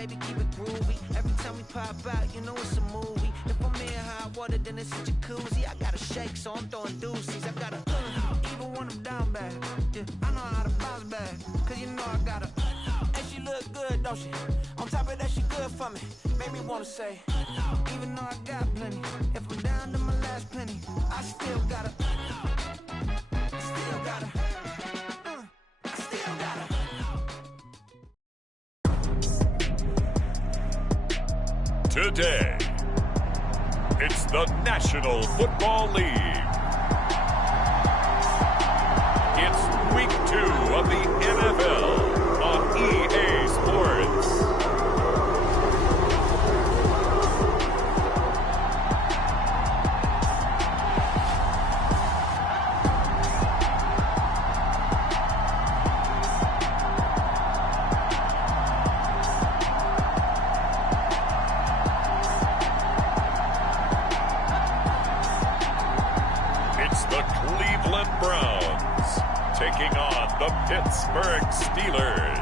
baby, keep it groovy. Every time we pop out, you know it's a movie. If I'm in hot water, then it's a jacuzzi. I gotta shake, so I'm throwing deuces. I gotta even when I'm down bad. Yeah, I know how to bounce back, cause you know I gotta. And she look good, don't she? On top of that, she good for me. Made me wanna say, even though I got plenty, if I'm down to my last penny, I still gotta. Today, it's the National Football League. It's week 2 of the NFL on EA Sports. Pittsburgh Steelers.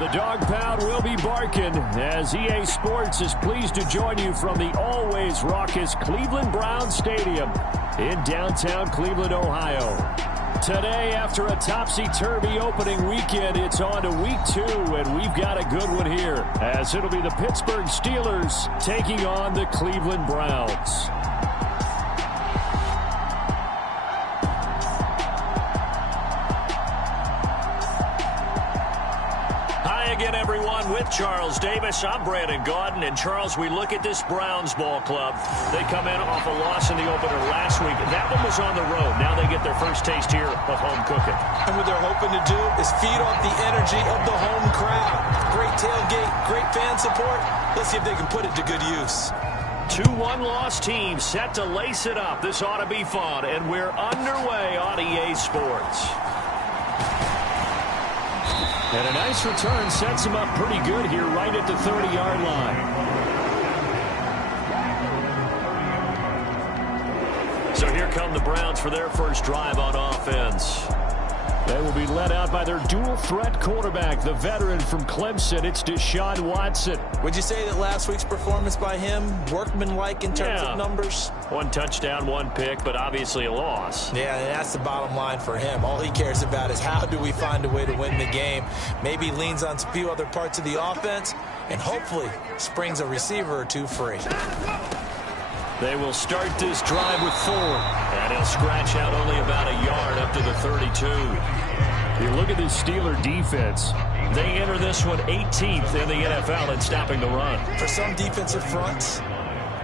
The dog pound will be barking as EA Sports is pleased to join you from the always raucous Cleveland Browns Stadium in downtown Cleveland, Ohio. Today, after a topsy-turvy opening weekend, it's on to week 2, and we've got a good one here, as it'll be the Pittsburgh Steelers taking on the Cleveland Browns. With Charles Davis, I'm Brandon Gaudin. And Charles, we look at this Browns ball club. They come in off a loss in the opener last week. That one was on the road. Now they get their first taste here of home cooking. And what they're hoping to do is feed off the energy of the home crowd. Great tailgate, great fan support. Let's see if they can put it to good use. 2 one-loss teams set to lace it up. This ought to be fun, and we're underway on EA Sports. And a nice return sets him up pretty good here right at the 30-yard line. So here come the Browns for their first drive on offense. They will be led out by their dual-threat quarterback, the veteran from Clemson. It's Deshaun Watson. Would you say that last week's performance by him, workmanlike in terms of numbers? 1 touchdown, 1 pick, but obviously a loss. Yeah, and that's the bottom line for him. All he cares about is how do we find a way to win the game. Maybe leans on a few other parts of the offense, and hopefully springs a receiver or 2 free. They will start this drive with 4. And he'll scratch out only about a yard up to the 32. You look at this Steeler defense. They enter this one 18th in the NFL in stopping the run. For some defensive fronts,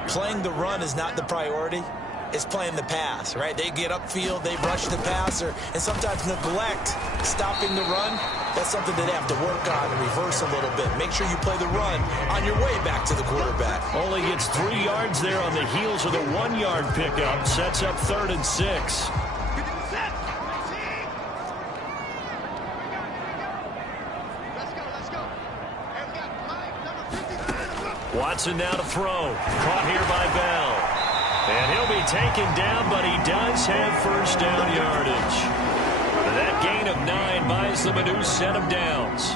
playing the run is not the priority. It's playing the pass, right? They get upfield, they rush the passer, and sometimes neglect stopping the run. That's something that they have to work on and reverse a little bit. Make sure you play the run on your way back to the quarterback. Only gets 3 yards there on the heels of the 1-yard pickup. Sets up 3rd and 6. Watson now to throw. Caught here by Bell. And he'll be taken down, but he does have first down yardage. That gain of 9 buys them a new set of downs.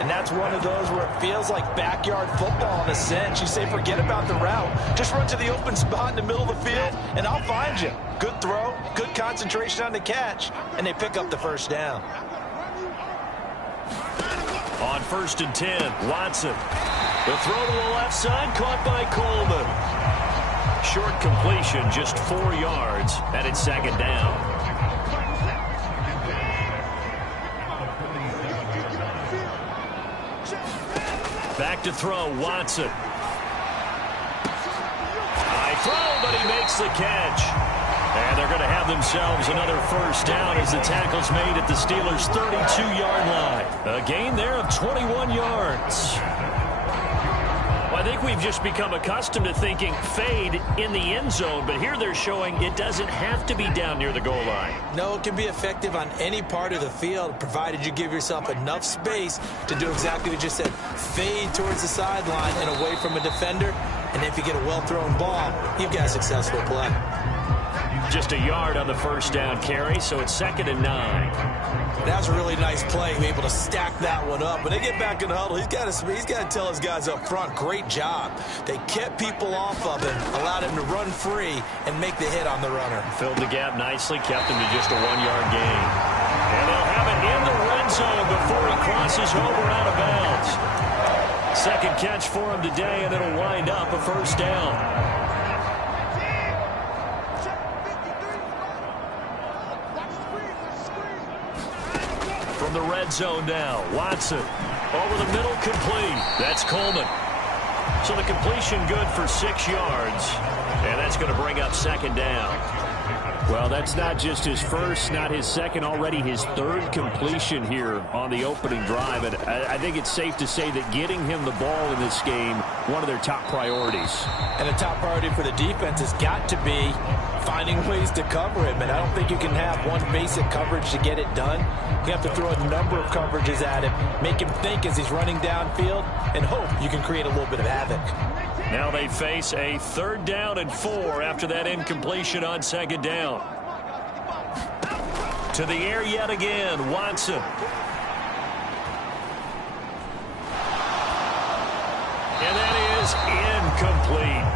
And that's one of those where it feels like backyard football in a sense. You say, forget about the route. Just run to the open spot in the middle of the field, and I'll find you. Good throw, good concentration on the catch, and they pick up the first down. On 1st and 10, Watson. The throw to the left side, caught by Coleman. Short completion, just 4 yards, and it's 2nd down. Back to throw, Watson. High throw, but he makes the catch. And they're going to have themselves another first down as the tackle's made at the Steelers' 32-yard line. A gain there of 21 yards. Well, I think we've just become accustomed to thinking fade in the end zone, but here they're showing it doesn't have to be down near the goal line. No, it can be effective on any part of the field, provided you give yourself enough space to do exactly what you said. Fade towards the sideline and away from a defender, and if you get a well-thrown ball, you've got a successful play. Just a yard on the first down carry, so it's 2nd and 9. That was a really nice play, able to stack that one up. When they get back in the huddle, he's got to tell his guys up front, great job. They kept people off of him, allowed him to run free and make the hit on the runner. Filled the gap nicely, kept him to just a 1-yard gain. And they'll have it in the red zone before he crosses over out of bounds. Second catch for him today, and it'll wind up a first down. From the red zone now, Watson over the middle, complete. That's Coleman. So the completion good for 6 yards, and that's going to bring up 2nd down. Well, that's not just his first, not his second, already his 3rd completion here on the opening drive. And I think it's safe to say that getting him the ball in this game, one of their top priorities. And a top priority for the defense has got to be finding ways to cover him. And I don't think you can have one basic coverage to get it done. You have to throw a number of coverages at him, make him think as he's running downfield, and hope you can create a little bit of havoc. Now they face a 3rd down and 4 after that incompletion on 2nd down. To the air yet again, Watson. And that is incomplete.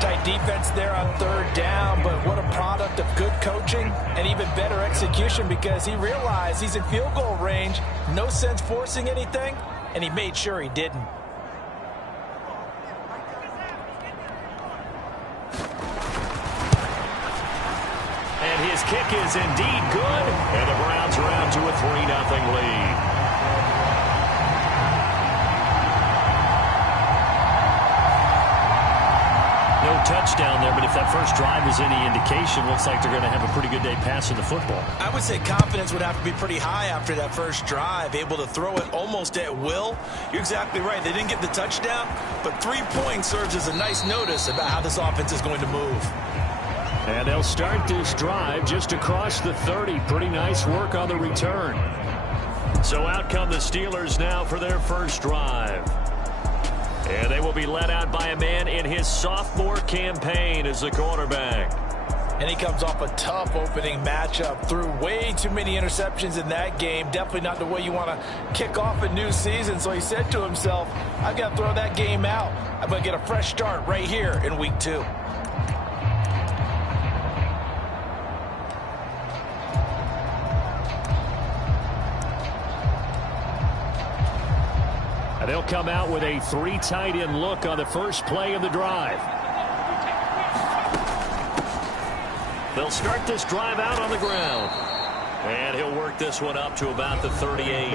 Tight defense there on 3rd down, but what a product of good coaching and even better execution, because he realized he's in field goal range, no sense forcing anything, and he made sure he didn't. And his kick is indeed good, and the Browns are out to a 3-0 lead. No touchdown there, but if that first drive is any indication, looks like they're going to have a pretty good day passing the football. I would say confidence would have to be pretty high after that first drive, able to throw it almost at will. You're exactly right. They didn't get the touchdown, but 3 points serves as a nice notice about how this offense is going to move. And they'll start this drive just across the 30. Pretty nice work on the return. So out come the Steelers now for their first drive. And they will be led out by a man in his sophomore campaign as the quarterback. And he comes off a tough opening matchup. Threw way too many interceptions in that game. Definitely not the way you want to kick off a new season. So he said to himself, I've got to throw that game out. I'm going to get a fresh start right here in week 2. They'll come out with a 3 tight end look on the first play of the drive. They'll start this drive out on the ground. And he'll work this one up to about the 38.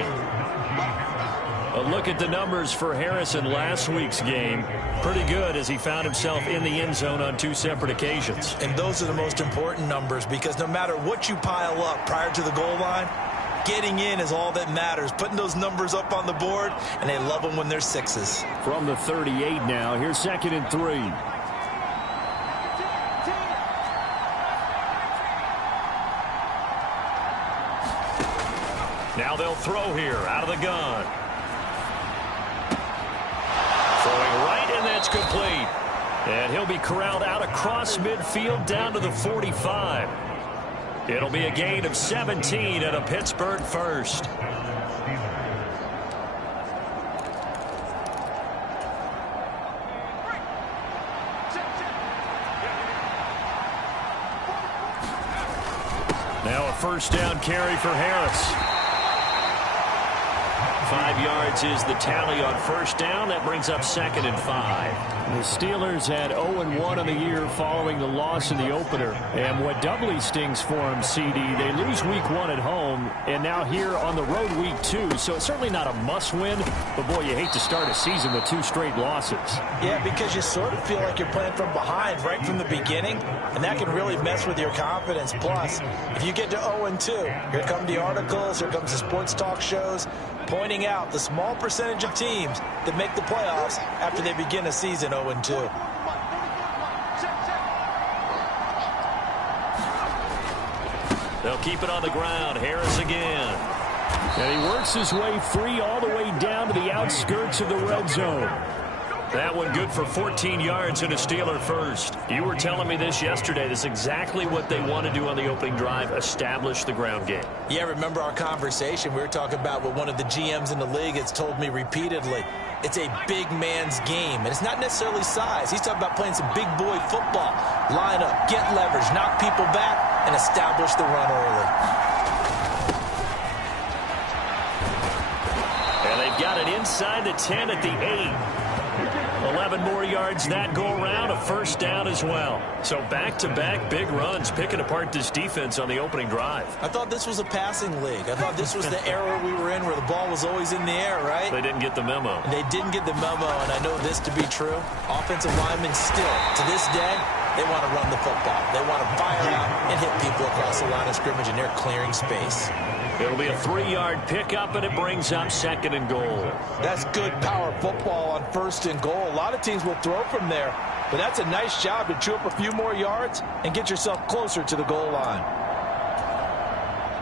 A look at the numbers for Harrison last week's game. Pretty good as he found himself in the end zone on 2 separate occasions. And those are the most important numbers, because no matter what you pile up prior to the goal line, getting in is all that matters. Putting those numbers up on the board, and they love them when they're 6s. From the 38 now, here's 2nd and 3. Now they'll throw here out of the gun. Throwing right, and that's complete. And he'll be corralled out across midfield down to the 45. It'll be a gain of 17 and a Pittsburgh first. Now a first down carry for Harris. 5 yards is the tally on first down. That brings up 2nd and 5. The Steelers had 0-1 on the year following the loss in the opener. And what doubly stings for them, CD, they lose week 1 at home, and now here on the road week 2. So it's certainly not a must-win, but boy, you hate to start a season with 2 straight losses. Yeah, because you sort of feel like you're playing from behind right from the beginning, and that can really mess with your confidence. Plus, if you get to 0-2, here come the articles, here comes the sports talk shows, pointing out the small percentage of teams that make the playoffs after they begin a season 0-2. They'll keep it on the ground. Harris again. And he works his way free all the way down to the outskirts of the red zone. That one good for 14 yards and a Steeler first. You were telling me this yesterday. This is exactly what they want to do on the opening drive, establish the ground game. Yeah, remember our conversation we were talking about with one of the GMs in the league has told me repeatedly. It's a big man's game, and it's not necessarily size. He's talking about playing some big boy football. Line up, get leverage, knock people back, and establish the run early. And they've got it inside the 10 at the 8. 11 more yards that go around, a first down as well. So back-to-back big runs, picking apart this defense on the opening drive. I thought this was a passing league. I thought this was the era we were in where the ball was always in the air, right? They didn't get the memo. And they didn't get the memo, and I know this to be true. Offensive linemen still, to this day, they want to run the football. They want to fire out and hit people across the line of scrimmage, and they're clearing space. It'll be a 3-yard pickup, and it brings up 2nd and goal. That's good power football on 1st and goal. A lot of teams will throw from there, but that's a nice job to chew up a few more yards and get yourself closer to the goal line.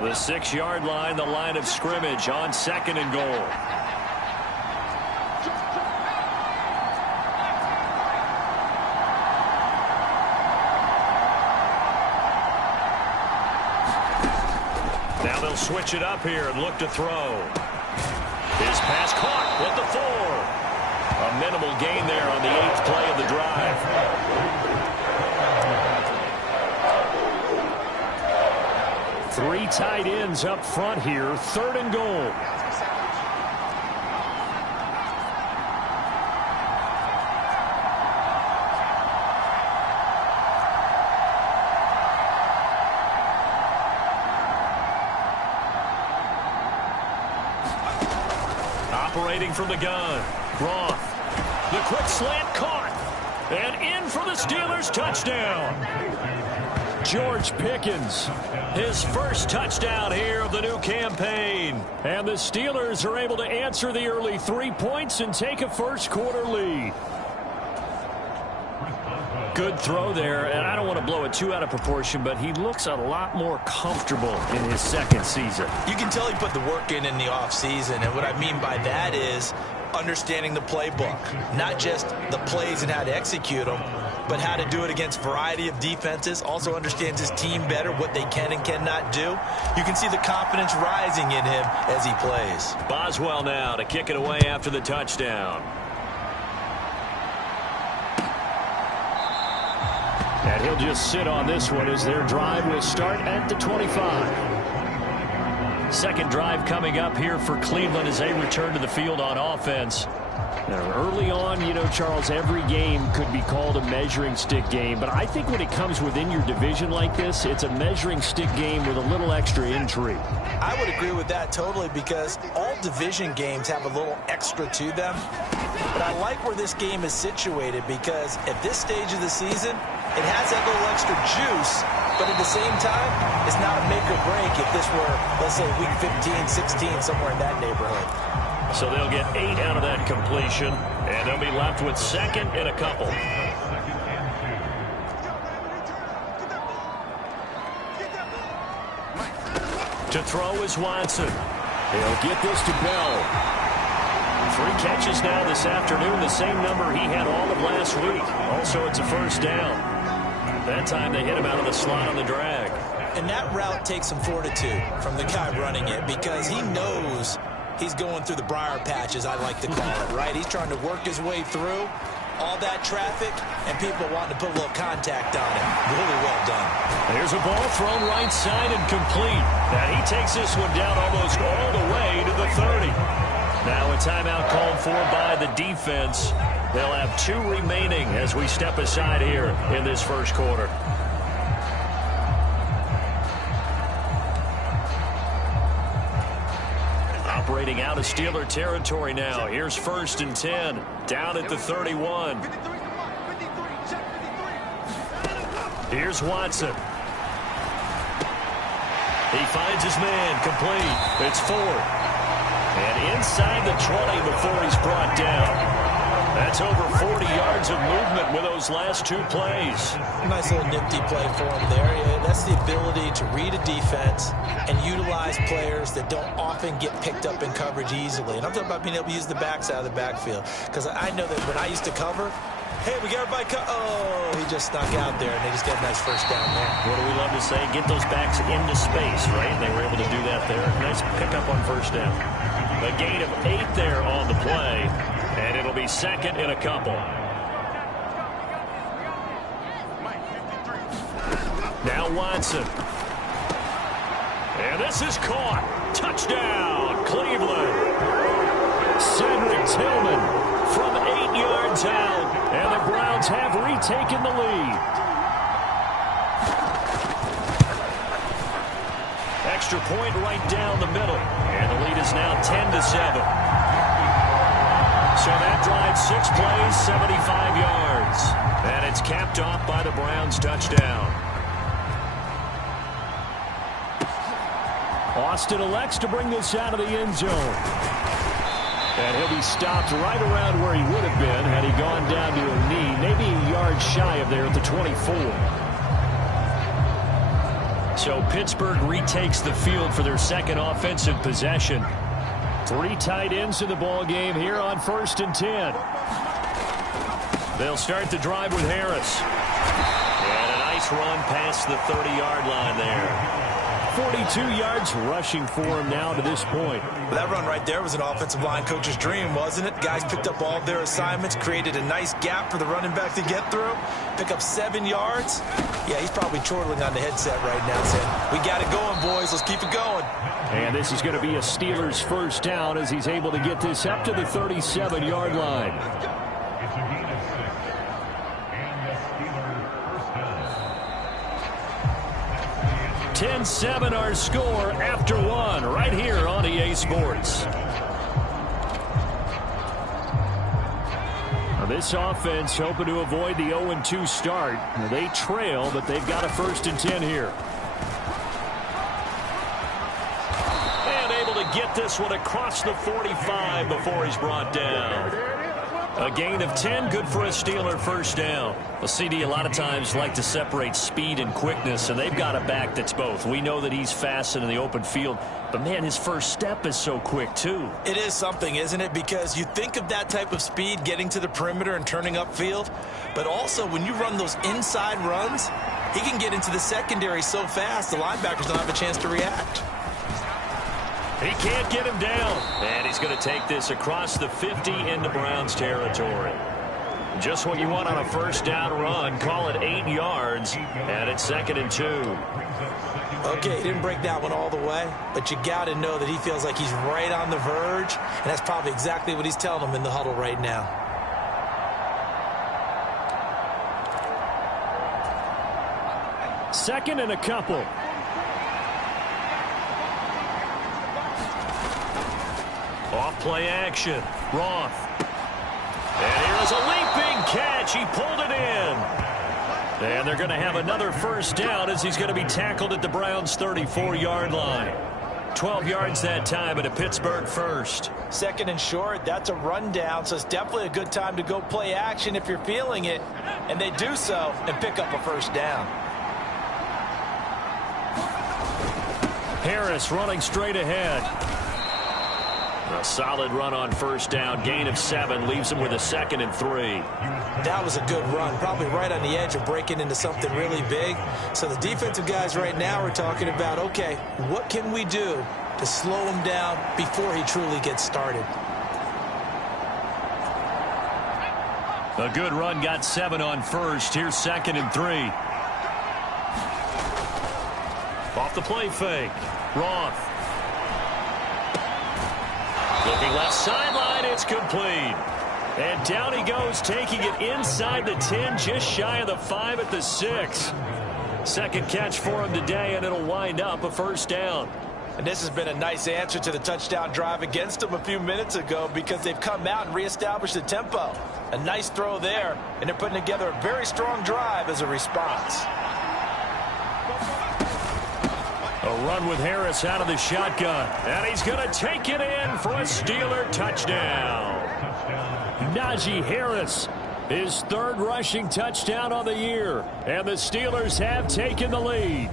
The 6-yard line, the line of scrimmage on 2nd and goal. Now they'll switch it up here and look to throw. His pass caught at the 4. A minimal gain there on the 8th play of the drive. Three tight ends up front here, 3rd and goal. Operating from the gun, Groff. The quick slant caught. And in for the Steelers touchdown. George Pickens, his first touchdown here of the new campaign. And the Steelers are able to answer the early 3 points and take a first-quarter lead. Good throw there, and I don't want to blow it too out of proportion, but he looks a lot more comfortable in his 2nd season. You can tell he put the work in the offseason, and what I mean by that is understanding the playbook. Not just the plays and how to execute them, but how to do it against a variety of defenses. Also understands his team better, what they can and cannot do. You can see the confidence rising in him as he plays. Boswell now to kick it away after the touchdown. And he'll just sit on this one as their drive will start at the 25. Second drive coming up here for Cleveland as they return to the field on offense. Now, early on, you know, Charles, every game could be called a measuring stick game. But I think when it comes within your division like this, it's a measuring stick game with a little extra intrigue. I would agree with that totally because all division games have a little extra to them. But I like where this game is situated because at this stage of the season, it has that little extra juice. But at the same time, it's not a make or break if this were, let's say, week 15, 16, somewhere in that neighborhood. So they'll get 8 out of that completion, and they'll be left with 2nd and a couple. To throw is Watson. He'll get this to Bell. 3 catches now this afternoon, the same number he had all of last week. Also, it's a first down. That time they hit him out of the slot on the drag. And that route takes some fortitude from the guy running it because he knows he's going through the briar patch, as I like to call it, right? He's trying to work his way through all that traffic and people wanting to put a little contact on him. Really well done. There's a ball thrown right side and complete. Now he takes this one down almost all the way to the 30. Now a timeout called for by the defense. They'll have 2 remaining as we step aside here in this first quarter. Operating out of Steeler territory now. Here's 1st and 10. Down at the 31. Here's Watson. He finds his man. Complete. It's 4. And inside the 20 before he's brought down. That's over 40 yards of movement with those last 2 plays. Nice little nifty play for him there. Yeah, that's the ability to read a defense and utilize players that don't often get picked up in coverage easily. And I'm talking about being able to use the backside of the backfield. Because I know that when I used to cover, hey, we got everybody oh, he just snuck out there, and they just got a nice first down there. What do we love to say? Get those backs into space, right? And they were able to do that there. Nice pickup on first down. A gain of 8 there on the play, and it'll be second and a couple. Now Watson. And this is caught. Touchdown, Cleveland. Cedric Tillman from 8 yards out, and the Browns have retaken the lead. Extra point right down the middle, and the lead is now 10-7. So that drive, 6 plays, 75 yards, and it's capped off by the Browns touchdown. Austin elects to bring this out of the end zone. And he'll be stopped right around where he would have been had he gone down to a knee, maybe a yard shy of there at the 24. So Pittsburgh retakes the field for their second offensive possession. 3 tight ends in the ball game here on 1st and 10. They'll start the drive with Harris. And a nice run past the 30-yard line there. 42 yards rushing for him now to this point. Well, that run right there was an offensive line coach's dream, wasn't it? Guys picked up all of their assignments, created a nice gap for the running back to get through, pick up 7 yards. Yeah, he's probably chortling on the headset right now saying, we got it going, boys. Let's keep it going. And this is going to be a Steelers first down as he's able to get this up to the 37-yard line. 10-7 our score after 1 right here on EA Sports. Now this offense hoping to avoid the 0-2 start. They trail, but they've got a 1st and 10 here. And able to get this one across the 45 before he's brought down. A gain of 10, good for a Steeler first down. Well, CD a lot of times like to separate speed and quickness, and they've got a back that's both. We know that he's fast in the open field, but, man, his first step is so quick, too. It is something, isn't it? Because you think of that type of speed getting to the perimeter and turning upfield, but also when you run those inside runs, he can get into the secondary so fast the linebackers don't have a chance to react. He can't get him down. And he's going to take this across the 50 into Browns territory. Just what you want on a first down run. Call it 8 yards. And it's 2nd and 2. Okay, he didn't break that one all the way, but you got to know that he feels like he's right on the verge, and that's probably exactly what he's telling them in the huddle right now. Second and a couple. Off play action. Roth. And here's a leaping catch. He pulled it in. And they're going to have another first down as he's going to be tackled at the Browns' 34-yard line. 12 yards that time at a Pittsburgh first. 2nd and short. That's a rundown, so it's definitely a good time to go play action if you're feeling it. And they do so and pick up a first down. Harris running straight ahead. A solid run on first down. Gain of 7 leaves him with a 2nd and 3. That was a good run. Probably right on the edge of breaking into something really big. So the defensive guys right now are talking about, okay, what can we do to slow him down before he truly gets started? A good run got 7 on first. Here's 2nd and 3. Off the play fake. Roth. Looking left sideline, it's complete. And down he goes, taking it inside the 10, just shy of the 5 at the 6. Second catch for him today, and it'll wind up a first down. And this has been a nice answer to the touchdown drive against them a few minutes ago because they've come out and reestablished the tempo. A nice throw there, and they're putting together a very strong drive as a response. A run with Harris out of the shotgun. And he's going to take it in for a Steeler touchdown. Najee Harris, his third rushing touchdown on the year. And the Steelers have taken the lead.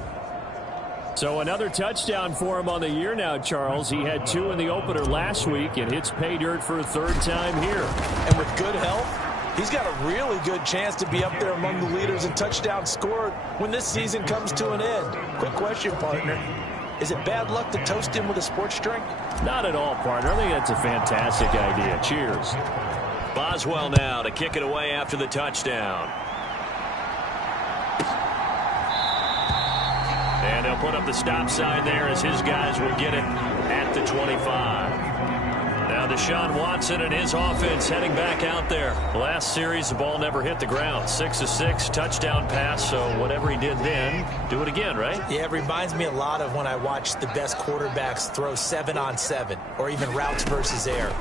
So another touchdown for him on the year now, Charles. He had 2 in the opener last week and hits pay dirt for a third time here. And with good health, he's got a really good chance to be up there among the leaders in touchdowns scored when this season comes to an end. Quick question, partner. Is it bad luck to toast him with a sports drink? Not at all, partner. I think that's a fantastic idea. Cheers. Boswell now to kick it away after the touchdown. And they'll put up the stop sign there as his guys will get it at the 25. Now Deshaun Watson and his offense heading back out there. Last series, the ball never hit the ground. 6 of 6, touchdown pass. So whatever he did then, do it again, right? Yeah, it reminds me a lot of when I watched the best quarterbacks throw 7-on-7 or even routes versus air.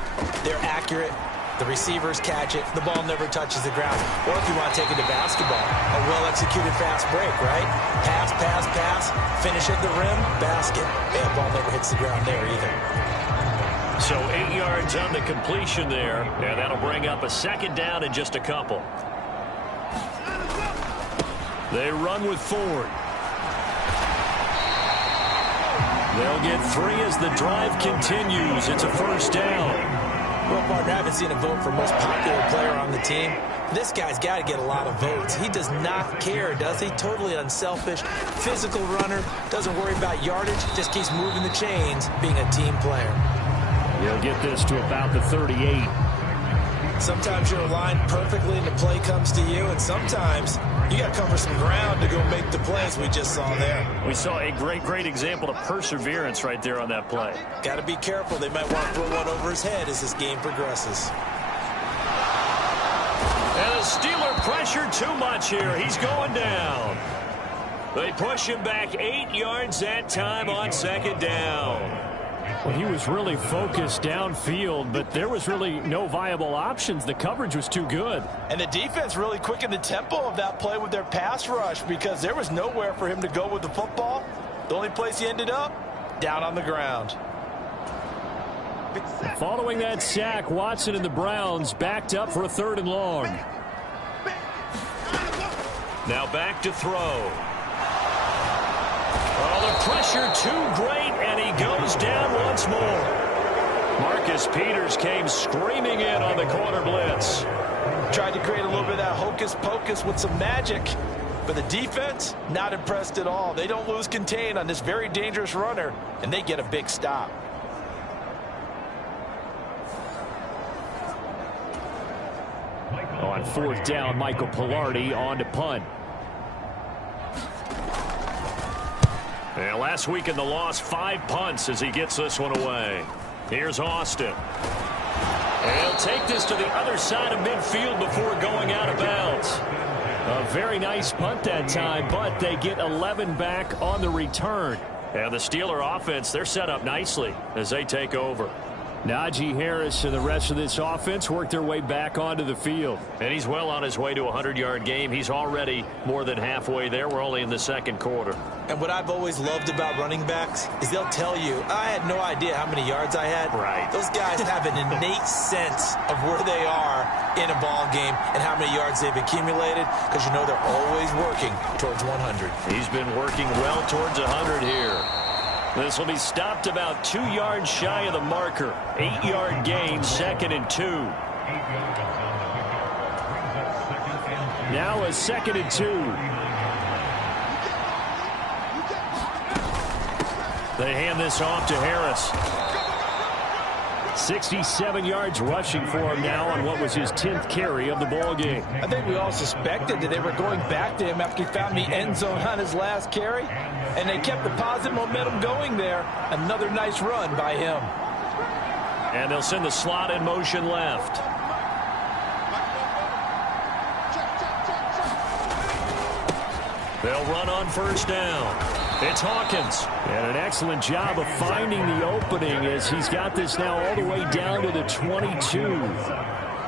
They're accurate. The receivers catch it. The ball never touches the ground. Or if you want to take it to basketball, a well-executed fast break, right? Pass, pass, pass, finish at the rim, basket. Yeah, the ball never hits the ground there either. So 8 yards on the completion there, and that'll bring up a second down in just a couple. They run with Ford. They'll get 3 as the drive continues. It's a first down. Well, partner, I haven't seen a vote for most popular player on the team. This guy's got to get a lot of votes. He does not care, does he? Totally unselfish, physical runner, doesn't worry about yardage, just keeps moving the chains, being a team player. He'll get this to about the 38. Sometimes you're aligned perfectly and the play comes to you, and sometimes you got to cover some ground to go make the plays we just saw there. We saw a great example of perseverance right there on that play. Got to be careful. They might want to throw one over his head as this game progresses. And the Steeler pressure too much here. He's going down. They push him back 8 yards that time on second down. Well, he was really focused downfield, but there was really no viable options. The coverage was too good. And the defense really quickened the tempo of that play with their pass rush because there was nowhere for him to go with the football. The only place he ended up, down on the ground. Following that sack, Watson and the Browns backed up for a 3rd and long. Now back to throw. Oh, the pressure too great, and he goes down once more. Marcus Peters came screaming in on the corner blitz. Tried to create a little bit of that hocus-pocus with some magic, but the defense, not impressed at all. They don't lose contain on this very dangerous runner, and they get a big stop. On 4th down, Michael Pilardi on to punt. And last week in the loss, 5 punts as he gets this one away. Here's Austin. And he'll take this to the other side of midfield before going out of bounds. A very nice punt that time, but they get 11 back on the return. And the Steeler offense, they're set up nicely as they take over. Najee Harris and the rest of this offense work their way back onto the field. And he's well on his way to a 100-yard game. He's already more than halfway there. We're only in the second quarter. And what I've always loved about running backs is they'll tell you, I had no idea how many yards I had. Right. Those guys have an innate sense of where they are in a ball game and how many yards they've accumulated because you know they're always working towards 100. He's been working well towards 100 here. This will be stopped about 2 yards shy of the marker. 8-yard gain, 2nd and 2. Now a 2nd and 2. They hand this off to Harris. 67 yards rushing for him now on what was his 10th carry of the ball game. I think we all suspected that they were going back to him after he found the end zone on his last carry, and they kept the positive momentum going there. Another nice run by him. And they'll send the slot in motion left. They'll run on 1st down. It's Hawkins. And an excellent job of finding the opening as he's got this now all the way down to the 22.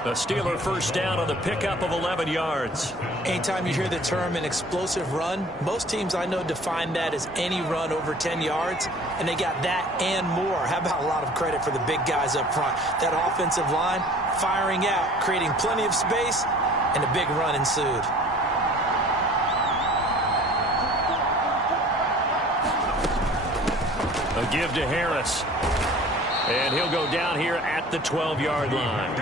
A Steeler first down on the pickup of 11 yards. Anytime you hear the term an explosive run, most teams I know define that as any run over 10 yards, and they got that and more. How about a lot of credit for the big guys up front? That offensive line firing out, creating plenty of space, and a big run ensued. A give to Harris. And he'll go down here at the 12-yard line.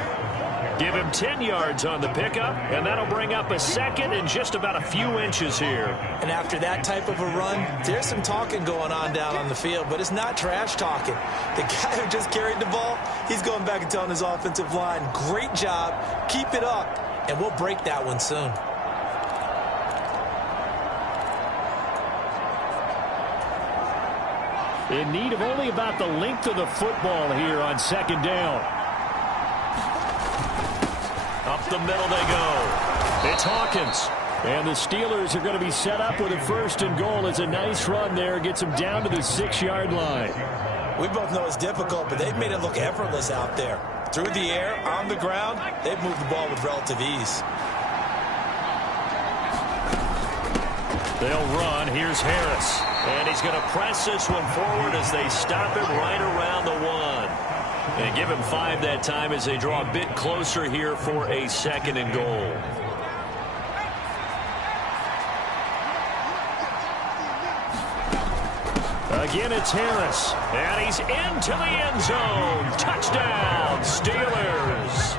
Give him 10 yards on the pickup, and that'll bring up a second and just about a few inches here. And after that type of a run, there's some talking going on down on the field, but it's not trash talking. The guy who just carried the ball, he's going back and telling his offensive line, great job, keep it up, and we'll break that one soon. In need of only about the length of the football here on second down. Up the middle they go. It's Hawkins. And the Steelers are going to be set up with a first and goal. It's a nice run there. Gets them down to the 6-yard line. We both know it's difficult, but they've made it look effortless out there. Through the air, on the ground, they've moved the ball with relative ease. They'll run. Here's Harris. And he's going to press this one forward as they stop him right around the 1. And give him 5 that time as they draw a bit closer here for a second and goal. Again, it's Harris. And he's into the end zone. Touchdown, Steelers.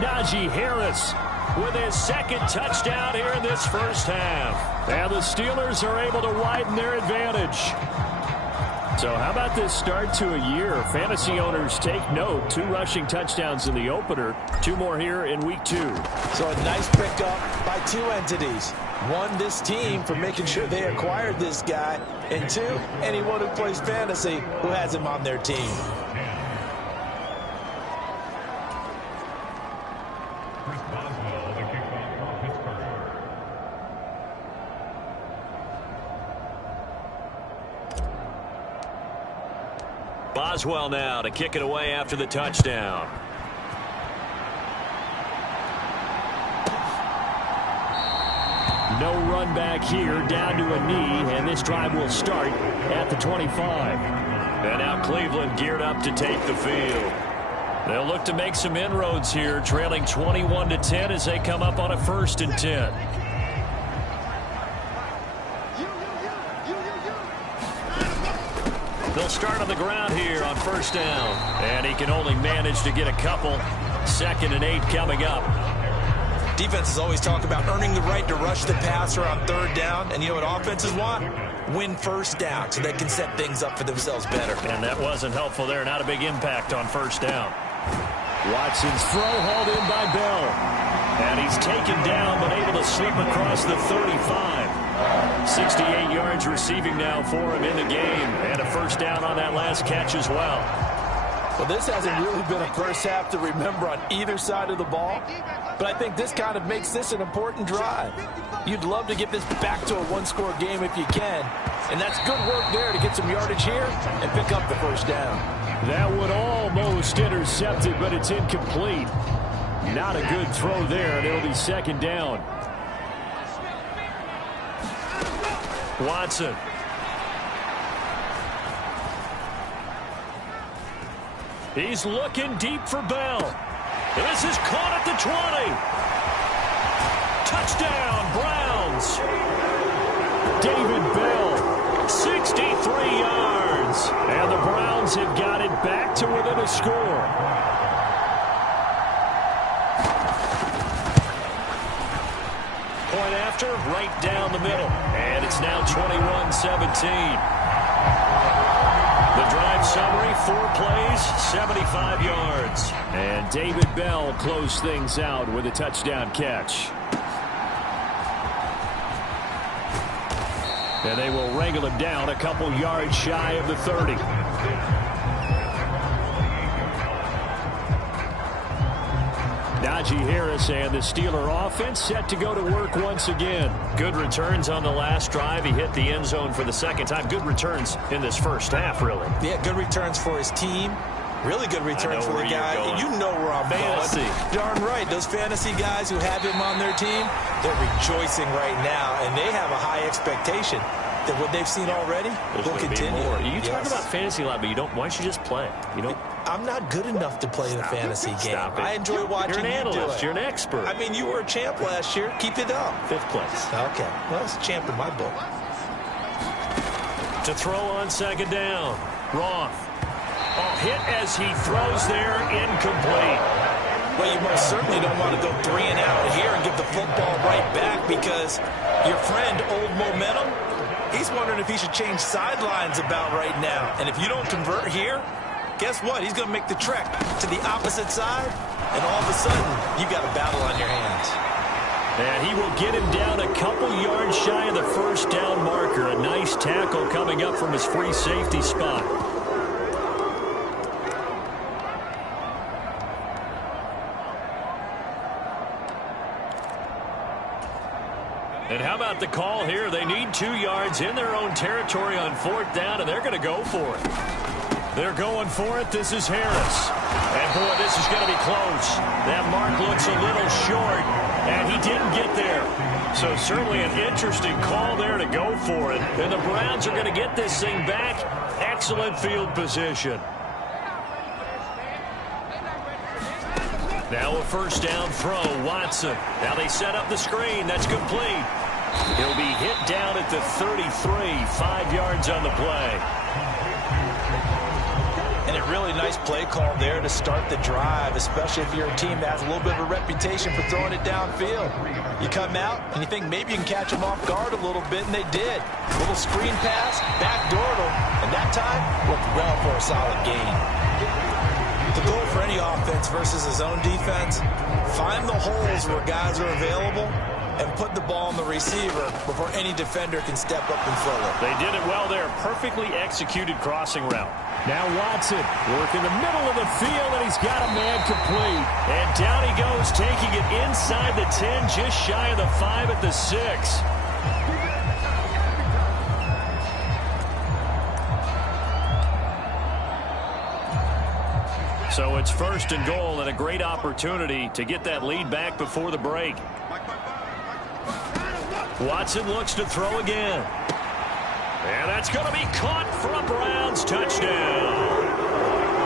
Najee Harris with his second touchdown here in this first half. And the Steelers are able to widen their advantage. So how about this start to a year? Fantasy owners take note. 2 rushing touchdowns in the opener. 2 more here in week 2. So a nice pickup by 2 entities. 1, this team for making sure they acquired this guy. And 2, anyone who plays fantasy who has him on their team. Boswell now to kick it away after the touchdown. No run back here, down to a knee, and this drive will start at the 25. And now Cleveland geared up to take the field. They'll look to make some inroads here, trailing 21-10 as they come up on a 1st and 10. They'll start on the ground here on 1st down. And he can only manage to get a couple. 2nd and 8 coming up. Defenses always talk about earning the right to rush the passer on 3rd down. And you know what offenses want? Win 1st down so they can set things up for themselves better. And that wasn't helpful there. Not a big impact on 1st down. Watson's throw hauled in by Bell. And he's taken down but able to slip across the 35. 68 yards receiving now for him in the game. And a 1st down on that last catch as well. Well, this hasn't really been a first half to remember on either side of the ball. But I think this kind of makes this an important drive. You'd love to get this back to a 1-score game if you can. And that's good work there to get some yardage here and pick up the 1st down. That would almost intercept it, but it's incomplete. Not a good throw there, and it'll be 2nd down. Watson. He's looking deep for Bell. This is caught at the 20. Touchdown, Browns. David Bell, 63 yards. And the Browns have got it back to within a score. Point after, right down the middle. And it's now 21-17. The drive summary, 4 plays, 75 yards. And David Bell closed things out with a touchdown catch. And they will wrangle him down a couple yards shy of the 30. Najee Harris and the Steeler offense set to go to work once again. Good returns on the last drive. He hit the end zone for the 2nd time. Good returns in this first half, really. Yeah, good returns for his team. Really good return for the guy. You know where I'm going. Darn right. Those fantasy guys who have him on their team, they're rejoicing right now, and they have a high expectation that what they've seen already will continue. You talk about fantasy a lot, but you don't. Why don't you just play? You don't. I'm not good enough to play the fantasy game. I enjoy watching you do it. You're an expert. I mean, you were a champ last year. Keep it up. 5th place. Okay. Well, it's a champ in my book. To throw on 2nd down. Roth. Hit as he throws there, incomplete. Well, you most certainly don't want to go 3 and out here and give the football right back because your friend, Old Momentum, he's wondering if he should change sidelines about right now. And if you don't convert here, guess what? He's going to make the trek to the opposite side, and all of a sudden, you got a battle on your hands. And he will get him down a couple yards shy of the 1st down marker. A nice tackle coming up from his free safety spot. And how about the call here? They need 2 yards in their own territory on 4th down, and they're going to go for it. They're going for it. This is Harris. And, boy, this is going to be close. That mark looks a little short, and he didn't get there. So certainly an interesting call there to go for it. And the Browns are going to get this thing back. Excellent field position. Now a 1st down throw, Watson. Now they set up the screen. That's complete. He'll be hit down at the 33, 5 yards on the play. And a really nice play call there to start the drive, especially if you're a team that has a little bit of a reputation for throwing it downfield. You come out and you think maybe you can catch them off guard a little bit, and they did. A little screen pass, backdoored them, and that time worked well for a solid gain. The goal for any offense versus his own defense, find the holes where guys are available and put the ball on the receiver before any defender can step up and fill it. They did it well there. Perfectly executed crossing route. Now Watson working the middle of the field, and he's got a man complete. And down he goes, taking it inside the 10, just shy of the 5 at the 6. So it's 1st and goal, and a great opportunity to get that lead back before the break. Watson looks to throw again. And that's going to be caught for a Browns touchdown.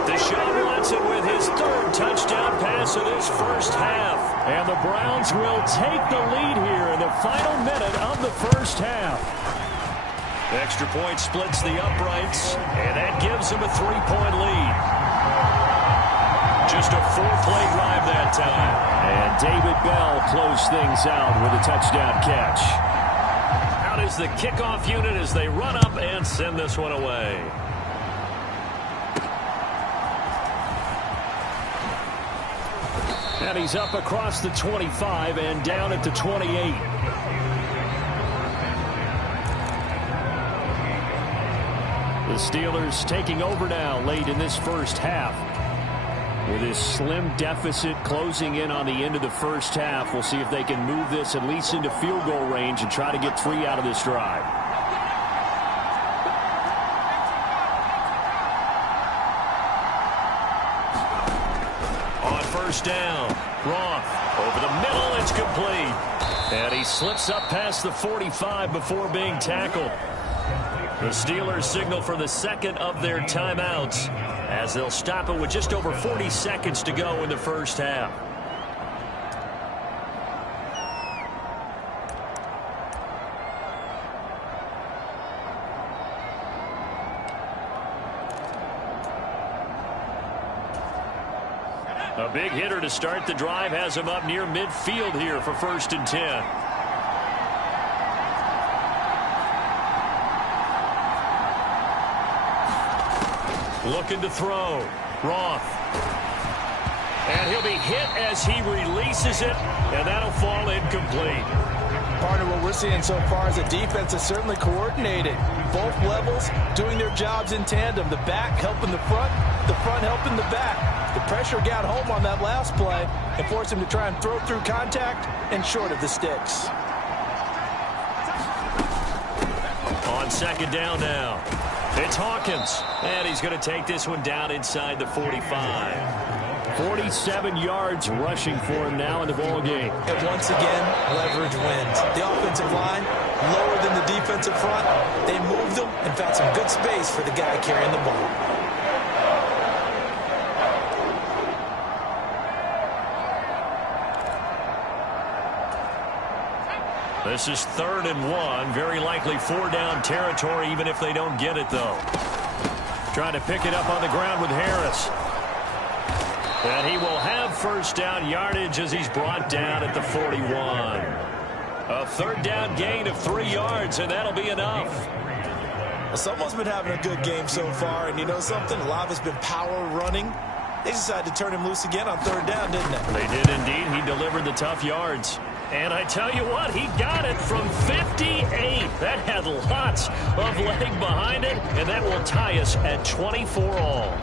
Deshaun Watson with his 3rd touchdown pass of this 1st half. And the Browns will take the lead here in the final minute of the 1st half. Extra point splits the uprights, and that gives them a 3-point lead. Just a 4-play drive that time. And David Bell closed things out with a touchdown catch. Out is the kickoff unit as they run up and send this one away. And he's up across the 25 and down at the 28. The Steelers taking over now late in this 1st half. With this slim deficit closing in on the end of the 1st half, we'll see if they can move this at least into field goal range and try to get 3 out of this drive. On 1st down, Roth over the middle, it's complete. And he slips up past the 45 before being tackled. The Steelers signal for the 2nd of their timeouts as they'll stop it with just over 40 seconds to go in the 1st half. A big hitter to start the drive has him up near midfield here for 1st and 10. Looking to throw. Roth. And he'll be hit as he releases it, and that'll fall incomplete. Partner, what we're seeing so far is a defense that's certainly coordinated. Both levels doing their jobs in tandem. The back helping the front helping the back. The pressure got home on that last play and forced him to try and throw through contact and short of the sticks. On 2nd down now. It's Hawkins, and he's going to take this one down inside the 45. 47 yards rushing for him now in the ball game. And once again, leverage wins. The offensive line, lower than the defensive front. They moved them and found some good space for the guy carrying the ball. This is 3rd and 1. Very likely 4-down territory, even if they don't get it, though. Trying to pick it up on the ground with Harris. And he will have first down yardage as he's brought down at the 41. A 3rd down gain of 3 yards, and that'll be enough. Well, someone's been having a good game so far, and you know something? A lot of it's been power running. They decided to turn him loose again on 3rd down, didn't they? They did indeed. He delivered the tough yards. And I tell you what, he got it from 58. That had lots of leg behind it, and that will tie us at 24 all.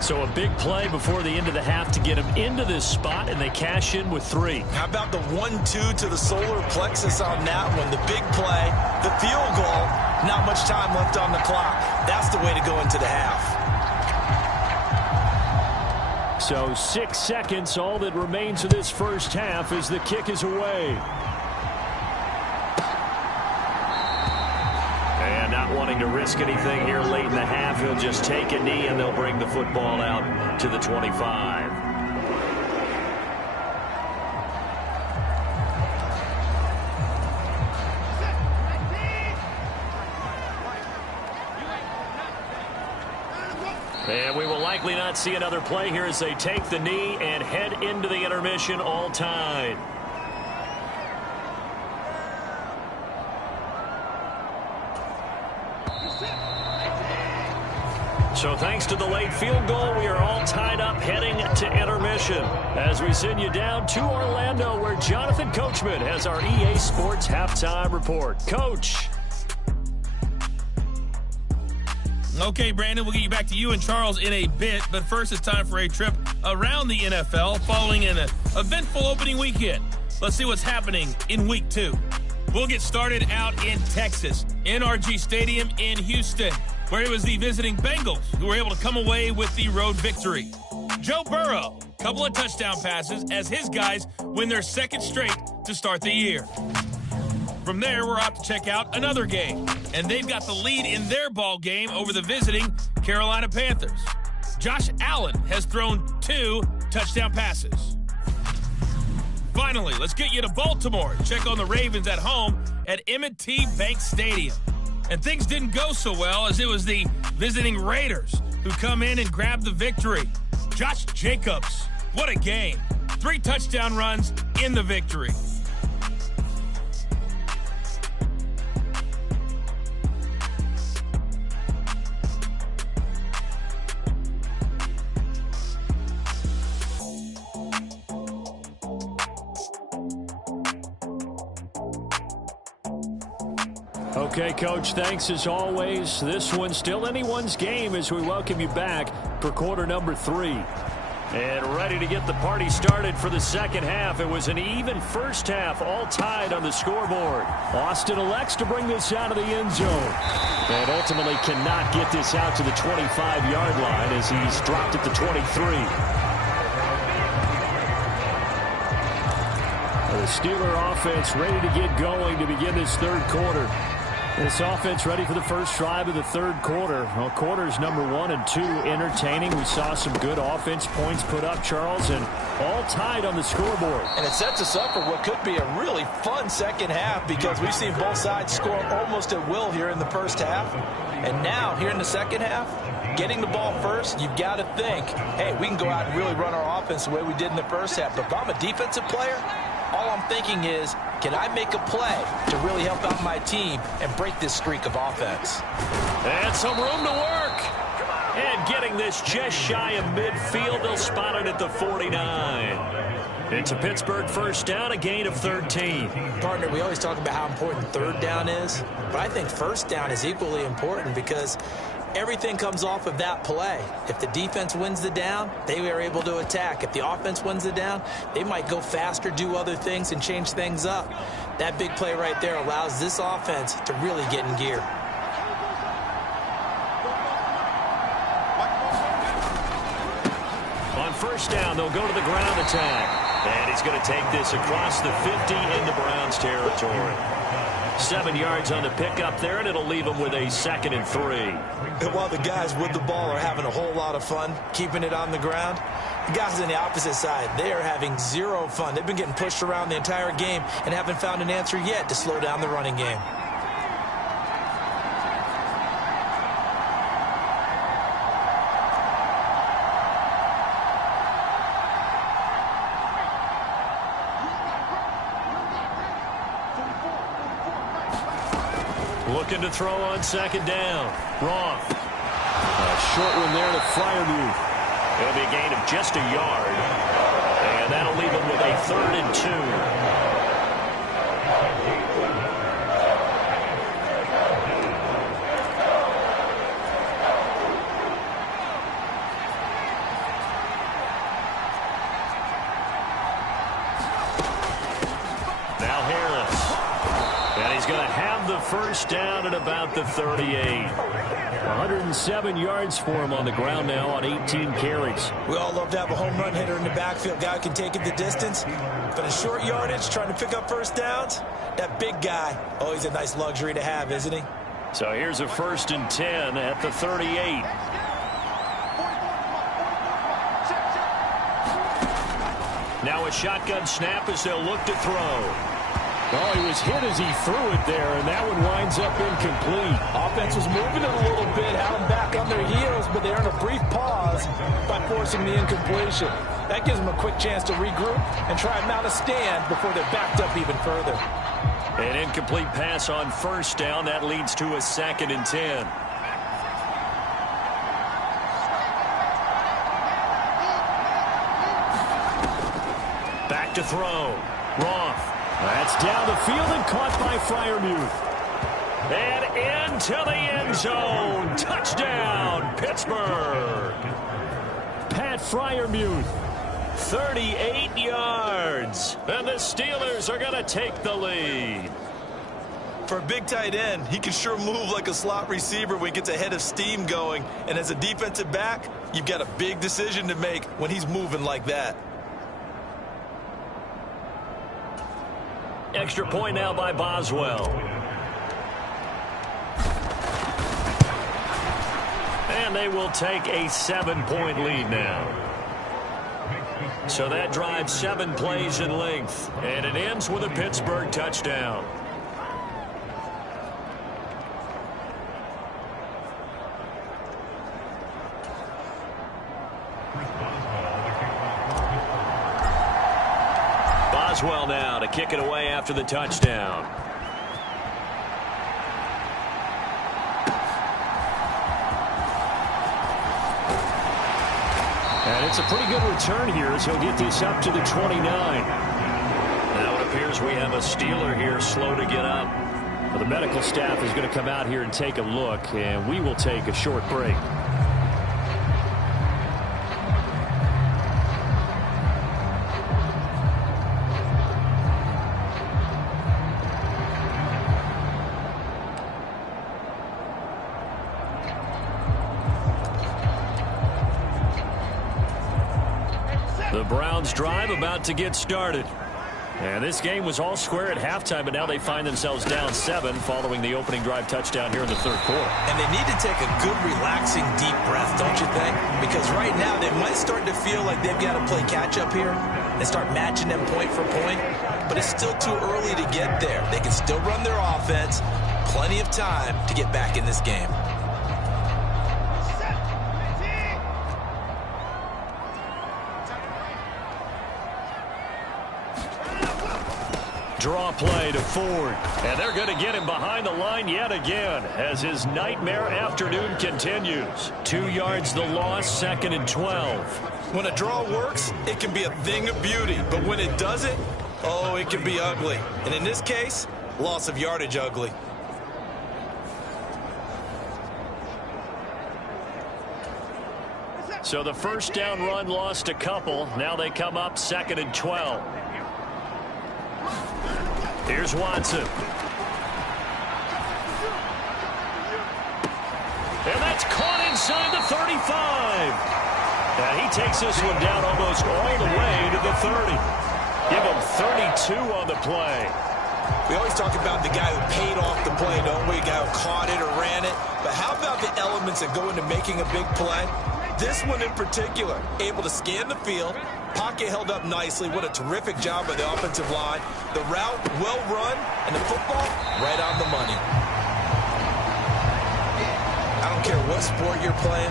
So a big play before the end of the half to get him into this spot, and they cash in with 3. How about the 1-2 to the solar plexus on that one? The big play, the field goal, not much time left on the clock. That's the way to go into the half. So 6 seconds, all that remains of this first half as the kick is away. And not wanting to risk anything here late in the half, he'll just take a knee and they'll bring the football out to the 25. And we will likely not see another play here as they take the knee and head into the intermission all tied. So thanks to the late field goal, we are all tied up heading to intermission. As we send you down to Orlando, where Jonathan Coachman has our EA Sports Halftime Report. Coach. Okay, Brandon, we'll get you back to you and Charles in a bit, but first it's time for a trip around the NFL following an eventful opening weekend. Let's see what's happening in Week 2. We'll get started out in Texas, NRG Stadium in Houston, where it was the visiting Bengals who were able to come away with the road victory. Joe Burrow, couple of touchdown passes as his guys win their 2nd straight to start the year. From there, we're out to check out another game, and they've got the lead in their ball game over the visiting Carolina Panthers. Josh Allen has thrown 2 touchdown passes. Finally, let's get you to Baltimore. Check on the Ravens at home at M&T Bank Stadium. And things didn't go so well as it was the visiting Raiders who come in and grab the victory. Josh Jacobs, what a game. 3 touchdown runs in the victory. Okay, Coach, thanks as always. This one's still anyone's game as we welcome you back for quarter number 3. And ready to get the party started for the second half. It was an even first half, all tied on the scoreboard. Austin elects to bring this out of the end zone. And ultimately cannot get this out to the 25-yard line as he's dropped at the 23. The Steeler offense ready to get going to begin this third quarter. This offense ready for the first drive of the third quarter. Well, quarters number 1 and 2 entertaining. We saw some good offense points put up, Charles, and all tied on the scoreboard. And it sets us up for what could be a really fun second half because we've seen both sides score almost at will here in the first half. And now, here in the second half, getting the ball first, you've got to think, hey, we can go out and really run our offense the way we did in the first half. But if I'm a defensive player, all I'm thinking is, can I make a play to really help out my team and break this streak of offense? And some room to work. And getting this just shy of midfield, they'll spot it at the 49. It's a Pittsburgh first down, a gain of 13. Partner, we always talk about how important third down is, but I think first down is equally important because everything comes off of that play. If the defense wins the down, they are able to attack. If the offense wins the down, they might go faster, do other things, and change things up. That big play right there allows this offense to really get in gear. On first down, they'll go to the ground attack. And he's going to take this across the 50 into Browns territory. 7 yards on the pickup there, and it'll leave them with a 2nd and 3. And while the guys with the ball are having a whole lot of fun keeping it on the ground, the guys on the opposite side, they are having zero fun. They've been getting pushed around the entire game and haven't found an answer yet to slow down the running game. Looking to throw on 2nd down. Roth. A short one there to Freiermuth. It'll be a gain of just a yard. And that'll leave him with a 3rd and 2. Now Harris. And he's going to have the first down at about the 38. 107 yards for him on the ground now on 18 carries. We all love to have a home run hitter in the backfield. Guy who can take it the distance. But in short yardage, trying to pick up first downs, that big guy, oh, he's a nice luxury to have, isn't he? So here's a 1st and 10 at the 38. Now a shotgun snap as they'll look to throw. Oh, he was hit as he threw it there, and that one winds up incomplete. Offense was moving it a little bit, had them back on their heels, but they earned a brief pause by forcing the incompletion. That gives them a quick chance to regroup and try and mount a stand before they're backed up even further. An incomplete pass on first down. That leads to a 2nd and 10. Back to throw. Roth. That's down the field and caught by Freiermuth. And into the end zone. Touchdown, Pittsburgh. Pat Freiermuth, 38 yards. And the Steelers are going to take the lead. For a big tight end, he can sure move like a slot receiver when he gets a head of steam going. And as a defensive back, you've got a big decision to make when he's moving like that. Extra point now by Boswell. And they will take a 7-point lead now. So that drives 7 plays in length. And it ends with a Pittsburgh touchdown. Boswell now to kick it away after the touchdown. And it's a pretty good return here as he'll get this up to the 29. Now it appears we have a Steeler here slow to get up. Well, the medical staff is going to come out here and take a look, and we will take a short break. The Browns drive about to get started. And this game was all square at halftime, but now they find themselves down 7 following the opening drive touchdown here in the third quarter. And they need to take a good, relaxing, deep breath, don't you think? Because right now they might start to feel like they've got to play catch-up here and start matching them point for point. But it's still too early to get there. They can still run their offense. Plenty of time to get back in this game. Draw play to Ford. And they're going to get him behind the line yet again as his nightmare afternoon continues. 2 yards the loss, 2nd and 12. When a draw works, it can be a thing of beauty. But when it doesn't, oh, it can be ugly. And in this case, loss of yardage ugly. So the first down run lost a couple. Now they come up 2nd and 12. Here's Watson. And that's caught inside the 35. And he takes this one down almost all the way to the 30. Give him 32 on the play. We always talk about the guy who paid off the play, don't we? The guy who caught it or ran it. But how about the elements that go into making a big play? This one in particular, able to scan the field, pocket held up nicely. What a terrific job by the offensive line. The route, well run, and the football, right on the money. I don't care what sport you're playing.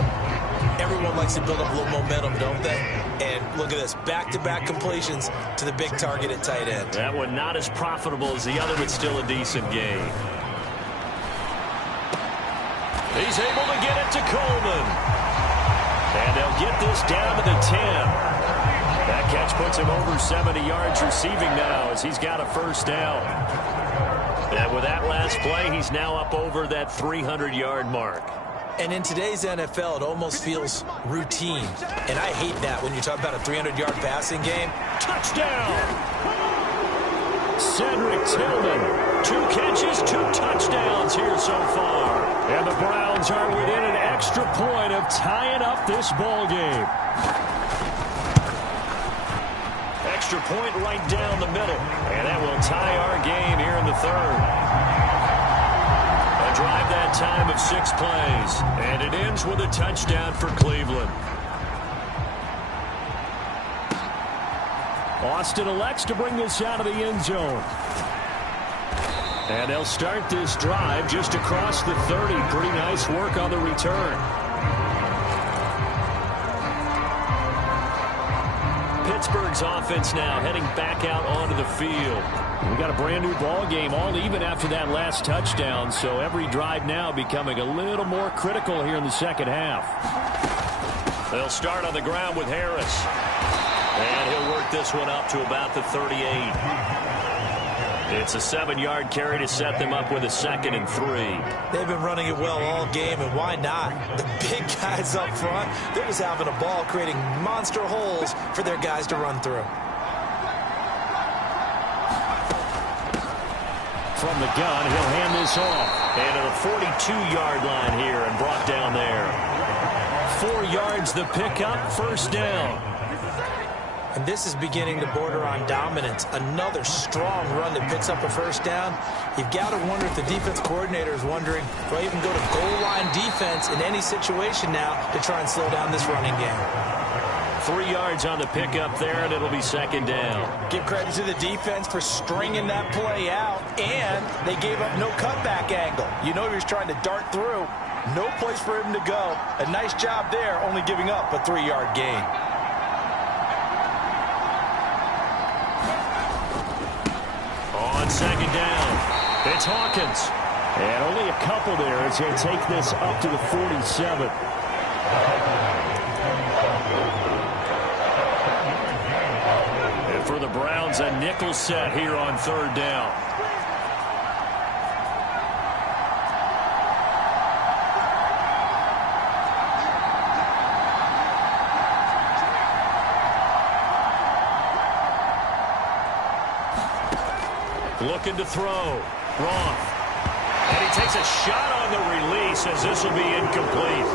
Everyone likes to build up a little momentum, don't they? And look at this, back-to-back completions to the big target at tight end. That one not as profitable as the other, but still a decent game. He's able to get it to Coleman. And they'll get this down to the 10. That catch puts him over 70 yards receiving now as he's got a first down. And with that last play, he's now up over that 300-yard mark. And in today's NFL, it almost feels routine. And I hate that when you talk about a 300-yard passing game. Touchdown! Cedric Tillman. 2 catches, 2 touchdowns here so far. And the Browns are within an extra point of tying up this ball game. Extra point right down the middle. And that will tie our game here in the 3rd. Drive that time of 6 plays, and it ends with a touchdown for Cleveland. Austin elects to bring this out of the end zone. And they'll start this drive just across the 30. Pretty nice work on the return. Pittsburgh's offense now heading back out onto the field. We got a brand new ball game, all even after that last touchdown, so every drive now becoming a little more critical here in the second half. They'll start on the ground with Harris. And he'll work this one up to about the 38. It's a 7-yard carry to set them up with a 2nd and 3. They've been running it well all game, and why not? The big guys up front, they're just having a ball, creating monster holes for their guys to run through. From the gun, he'll hand this off. And to the 42-yard line here and brought down there. 4 yards the pickup, first down. And this is beginning to border on dominance. Another strong run that picks up a first down. You've got to wonder if the defense coordinator is wondering, do I even go to goal line defense in any situation now to try and slow down this running game? 3 yards on the pickup there, and it'll be 2nd down. Give credit to the defense for stringing that play out, and they gave up no cutback angle. You know he was trying to dart through. No place for him to go. A nice job there, only giving up a 3-yard gain. On 2nd down, it's Hawkins. And only a couple there as he'll take this up to the 47. For the Browns, a nickel set here on 3rd down. Looking to throw. Roth. And he takes a shot on the release as this will be incomplete.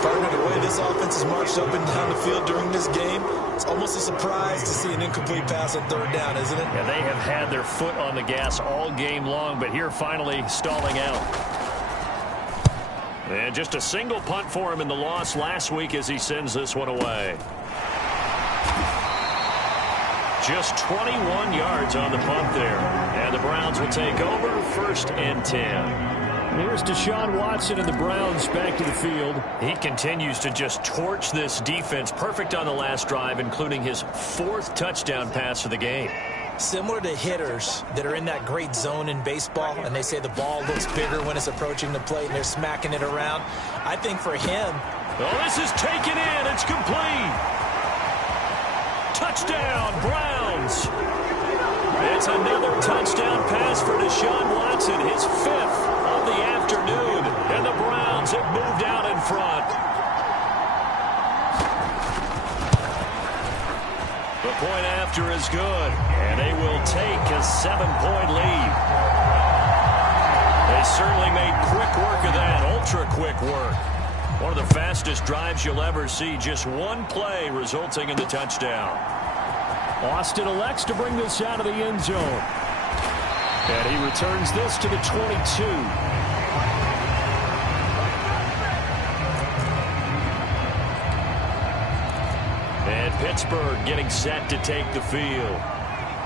Partner, the way this offense has marched up and down the field during this game, it's almost a surprise to see an incomplete pass on 3rd down, isn't it? Yeah, they have had their foot on the gas all game long, but here finally stalling out. And just a single punt for him in the loss last week as he sends this one away. Just 21 yards on the punt there. And the Browns will take over 1st and 10. Here's Deshaun Watson and the Browns back to the field. He continues to just torch this defense. Perfect on the last drive, including his 4th touchdown pass of the game. Similar to hitters that are in that great zone in baseball, and they say the ball looks bigger when it's approaching the plate and they're smacking it around. I think for him... Oh, this is taken in. It's complete. Touchdown, Browns. It's another touchdown pass for Deshaun Watson, his 5th of the afternoon. And the Browns have moved out in front. The point after is good, and they will take a 7-point lead. They certainly made quick work of that, ultra-quick work. One of the fastest drives you'll ever see, just one play resulting in the touchdown. Austin elects to bring this out of the end zone. And he returns this to the 22. And Pittsburgh getting set to take the field.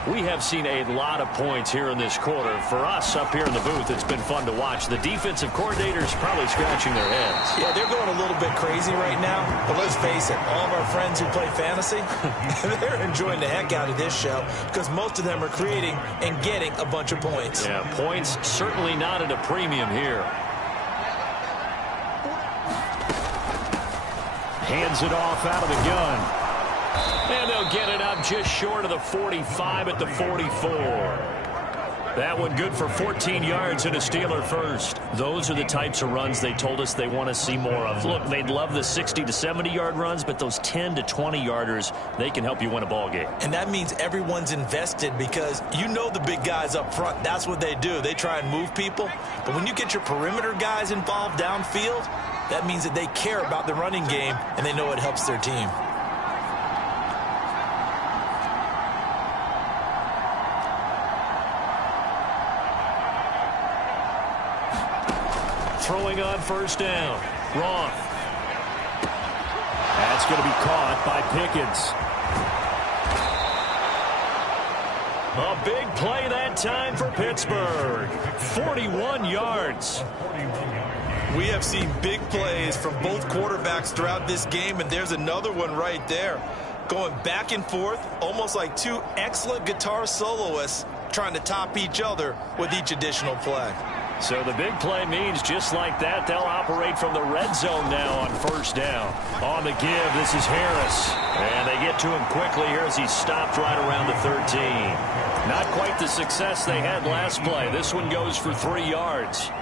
We have seen a lot of points here in this quarter. For us up here in the booth, it's been fun to watch. The defensive coordinators probably scratching their heads. Yeah, they're going a little bit crazy right now. But let's face it, all of our friends who play fantasy, they're enjoying the heck out of this show because most of them are creating and getting a bunch of points. Yeah, points certainly not at a premium here. Hands it off out of the gun. And they'll get it up just short of the 45 at the 44. That one good for 14 yards and a Steeler first. Those are the types of runs they told us they want to see more of. Look, they'd love the 60 to 70-yard runs, but those 10 to 20-yarders, they can help you win a ball game. And that means everyone's invested because you know the big guys up front. That's what they do. They try and move people. But when you get your perimeter guys involved downfield, that means that they care about the running game and they know it helps their team. Throwing on first down. Roth. That's going to be caught by Pickens. A big play that time for Pittsburgh. 41 yards. We have seen big plays from both quarterbacks throughout this game, and there's another one right there. Going back and forth, almost like two excellent guitar soloists trying to top each other with each additional play. So the big play means just like that, they'll operate from the red zone now on first down. On the give, this is Harris. And they get to him quickly here as he's stopped right around the 13. Not quite the success they had last play. This one goes for 3 yards.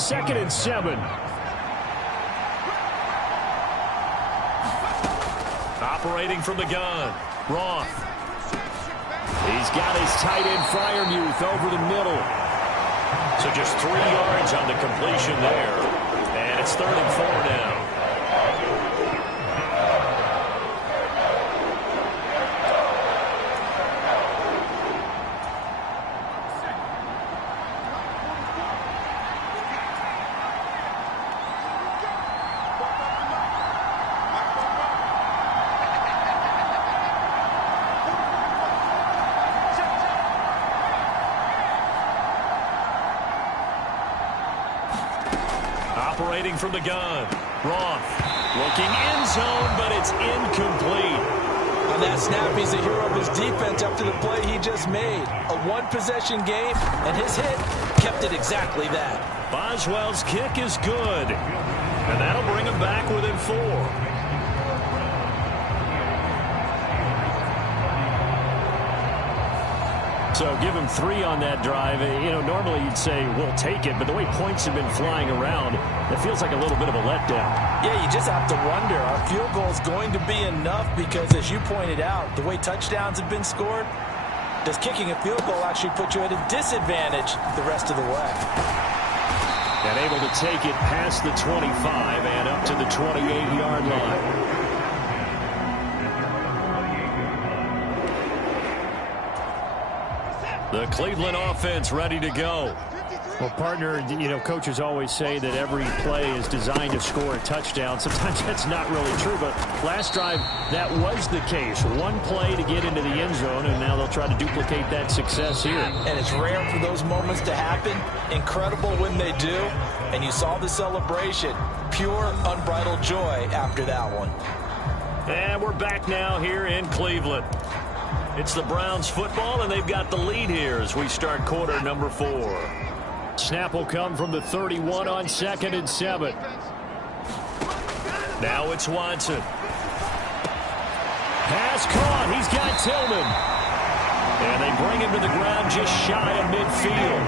Second and 7. Operating from the gun. Roth. He's got his tight end Freiermuth over the middle. So just 3 yards on the completion there. And it's 3rd and 4 now. Operating from the gun. Roth looking end zone, but it's incomplete. On that snap, he's a hero of his defense after the play he just made. A one-possession game, and his hit kept it exactly that. Boswell's kick is good, and that'll bring him back within 4. So give him 3 on that drive. You know, normally you'd say, we'll take it, but the way points have been flying around, it feels like a little bit of a letdown. Yeah, you just have to wonder, are field goals going to be enough? Because as you pointed out, the way touchdowns have been scored, does kicking a field goal actually put you at a disadvantage the rest of the way? And able to take it past the 25 and up to the 28-yard line. The Cleveland offense ready to go. Well, partner, you know, coaches always say that every play is designed to score a touchdown. Sometimes that's not really true, but last drive, that was the case. One play to get into the end zone, and now they'll try to duplicate that success here. And it's rare for those moments to happen. Incredible when they do. And you saw the celebration. Pure, unbridled joy after that one. And we're back now here in Cleveland. It's the Browns football, and they've got the lead here as we start quarter number 4. Snap will come from the 31 on 2nd and 7. Now it's Watson. Pass caught. He's got Tillman. And they bring him to the ground just shy of midfield.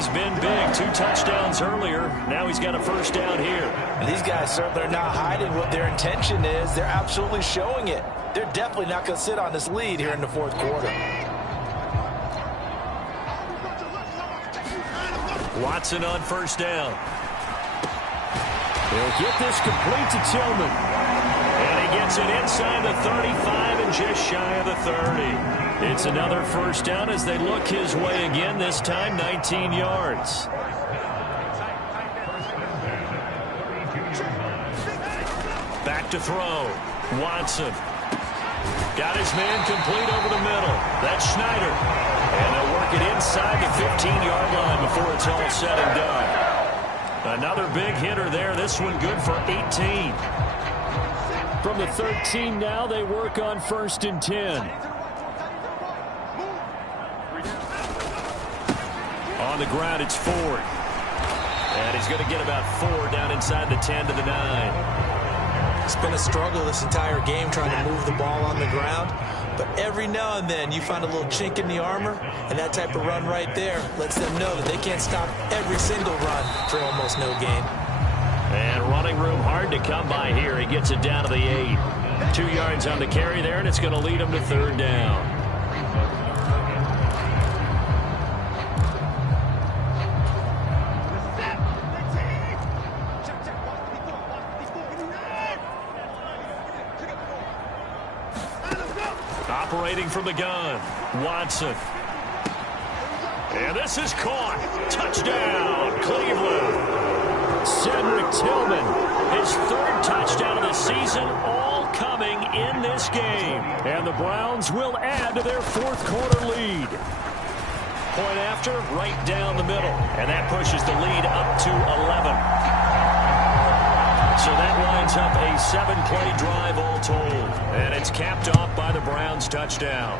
He's been big. 2 touchdowns earlier. Now he's got a first down here. And these guys certainly are not hiding what their intention is. They're absolutely showing it. They're definitely not going to sit on this lead here in the fourth quarter. Watson on first down. He'll get this complete to Tillman. And he gets it inside the 35 and just shy of the 30. It's another first down as they look his way again, this time 19 yards. Back to throw. Watson. Got his man complete over the middle. That's Schneider. And they'll work it inside the 15-yard line before it's all said and done. Another big hitter there. This one good for 18. From the 13 now, they work on 1st and 10. On the ground, it's Ford. And he's going to get about 4 down inside the 10 to the 9. It's been a struggle this entire game trying to move the ball on the ground. But every now and then you find a little chink in the armor, and that type of run right there lets them know that they can't stop every single run for almost no gain. And running room hard to come by here. He gets it down to the 8. 2 yards on the carry there, and it's going to lead him to 3rd down. Operating from the gun, Watson. And this is caught. Touchdown, Cleveland. Cedric Tillman, his 3rd touchdown of the season, all coming in this game. And the Browns will add to their 4th quarter lead. Point after, right down the middle. And that pushes the lead up to 11. So that lines up a 7-play drive all told. And it's capped off by the Browns' touchdown.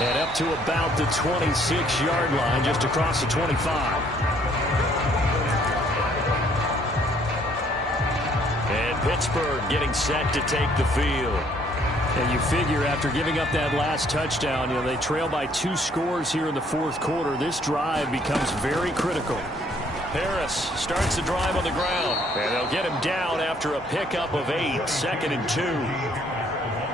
And up to about the 26-yard line, just across the 25. And Pittsburgh getting set to take the field. And you figure after giving up that last touchdown, they trail by 2 scores here in the 4th quarter. This drive becomes very critical. Harris starts the drive on the ground. And they'll get him down after a pickup of 8, 2nd and 2.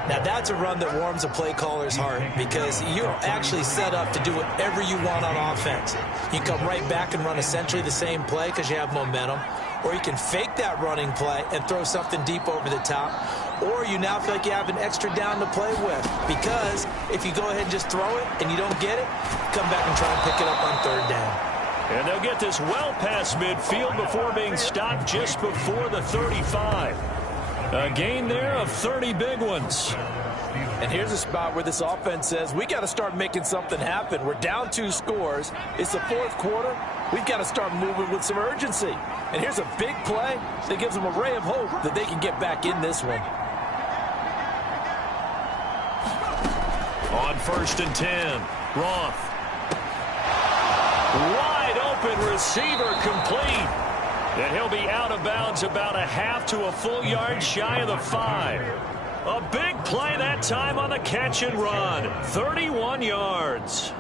Now that's a run that warms a play caller's heart because you're actually set up to do whatever you want on offense. You come right back and run essentially the same play because you have momentum, or you can fake that running play and throw something deep over the top, or you now feel like you have an extra down to play with because if you go ahead and just throw it and you don't get it, come back and try and pick it up on 3rd down. And they'll get this well past midfield before being stopped just before the 35. A gain there of 30 big ones. And here's a spot where this offense says, we got to start making something happen. We're down 2 scores. It's the 4th quarter. We've got to start moving with some urgency. And here's a big play that gives them a ray of hope that they can get back in this one. On 1st and 10, Roth. Wide open receiver complete. And he'll be out of bounds about a half to a full yard shy of the 5. A big play that time on the catch and run. 31 yards.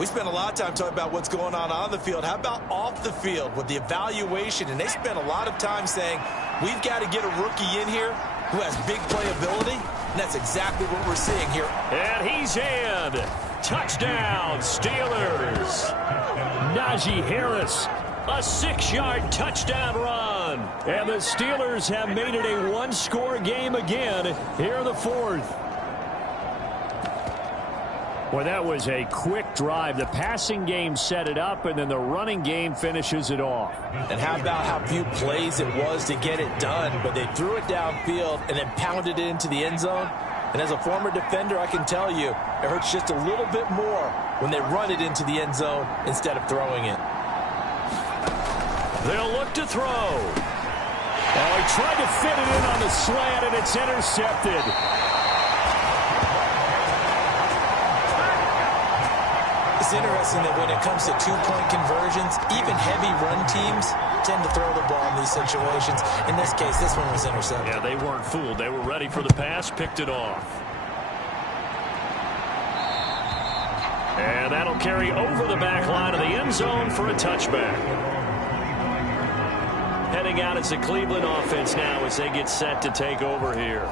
We spent a lot of time talking about what's going on the field. How about off the field with the evaluation? And they spent a lot of time saying, we've got to get a rookie in here who has big playability. And that's exactly what we're seeing here. And he's in. Touchdown, Steelers. Najee Harris. A 6-yard touchdown run. And the Steelers have made it a 1-score game again here in the 4th. Well, that was a quick drive. The passing game set it up, and then the running game finishes it off. And how about how few plays it was to get it done, but they threw it downfield and then pounded it into the end zone. And as a former defender, I can tell you, it hurts just a little bit more when they run it into the end zone instead of throwing it. They'll look to throw. Oh, he tried to fit it in on the slant, and it's intercepted. It's interesting that when it comes to 2-point conversions, even heavy run teams tend to throw the ball in these situations. In this case, this one was intercepted. Yeah, they weren't fooled. They were ready for the pass, picked it off. And that'll carry over the back line of the end zone for a touchback. Heading out as the Cleveland offense now as they get set to take over here.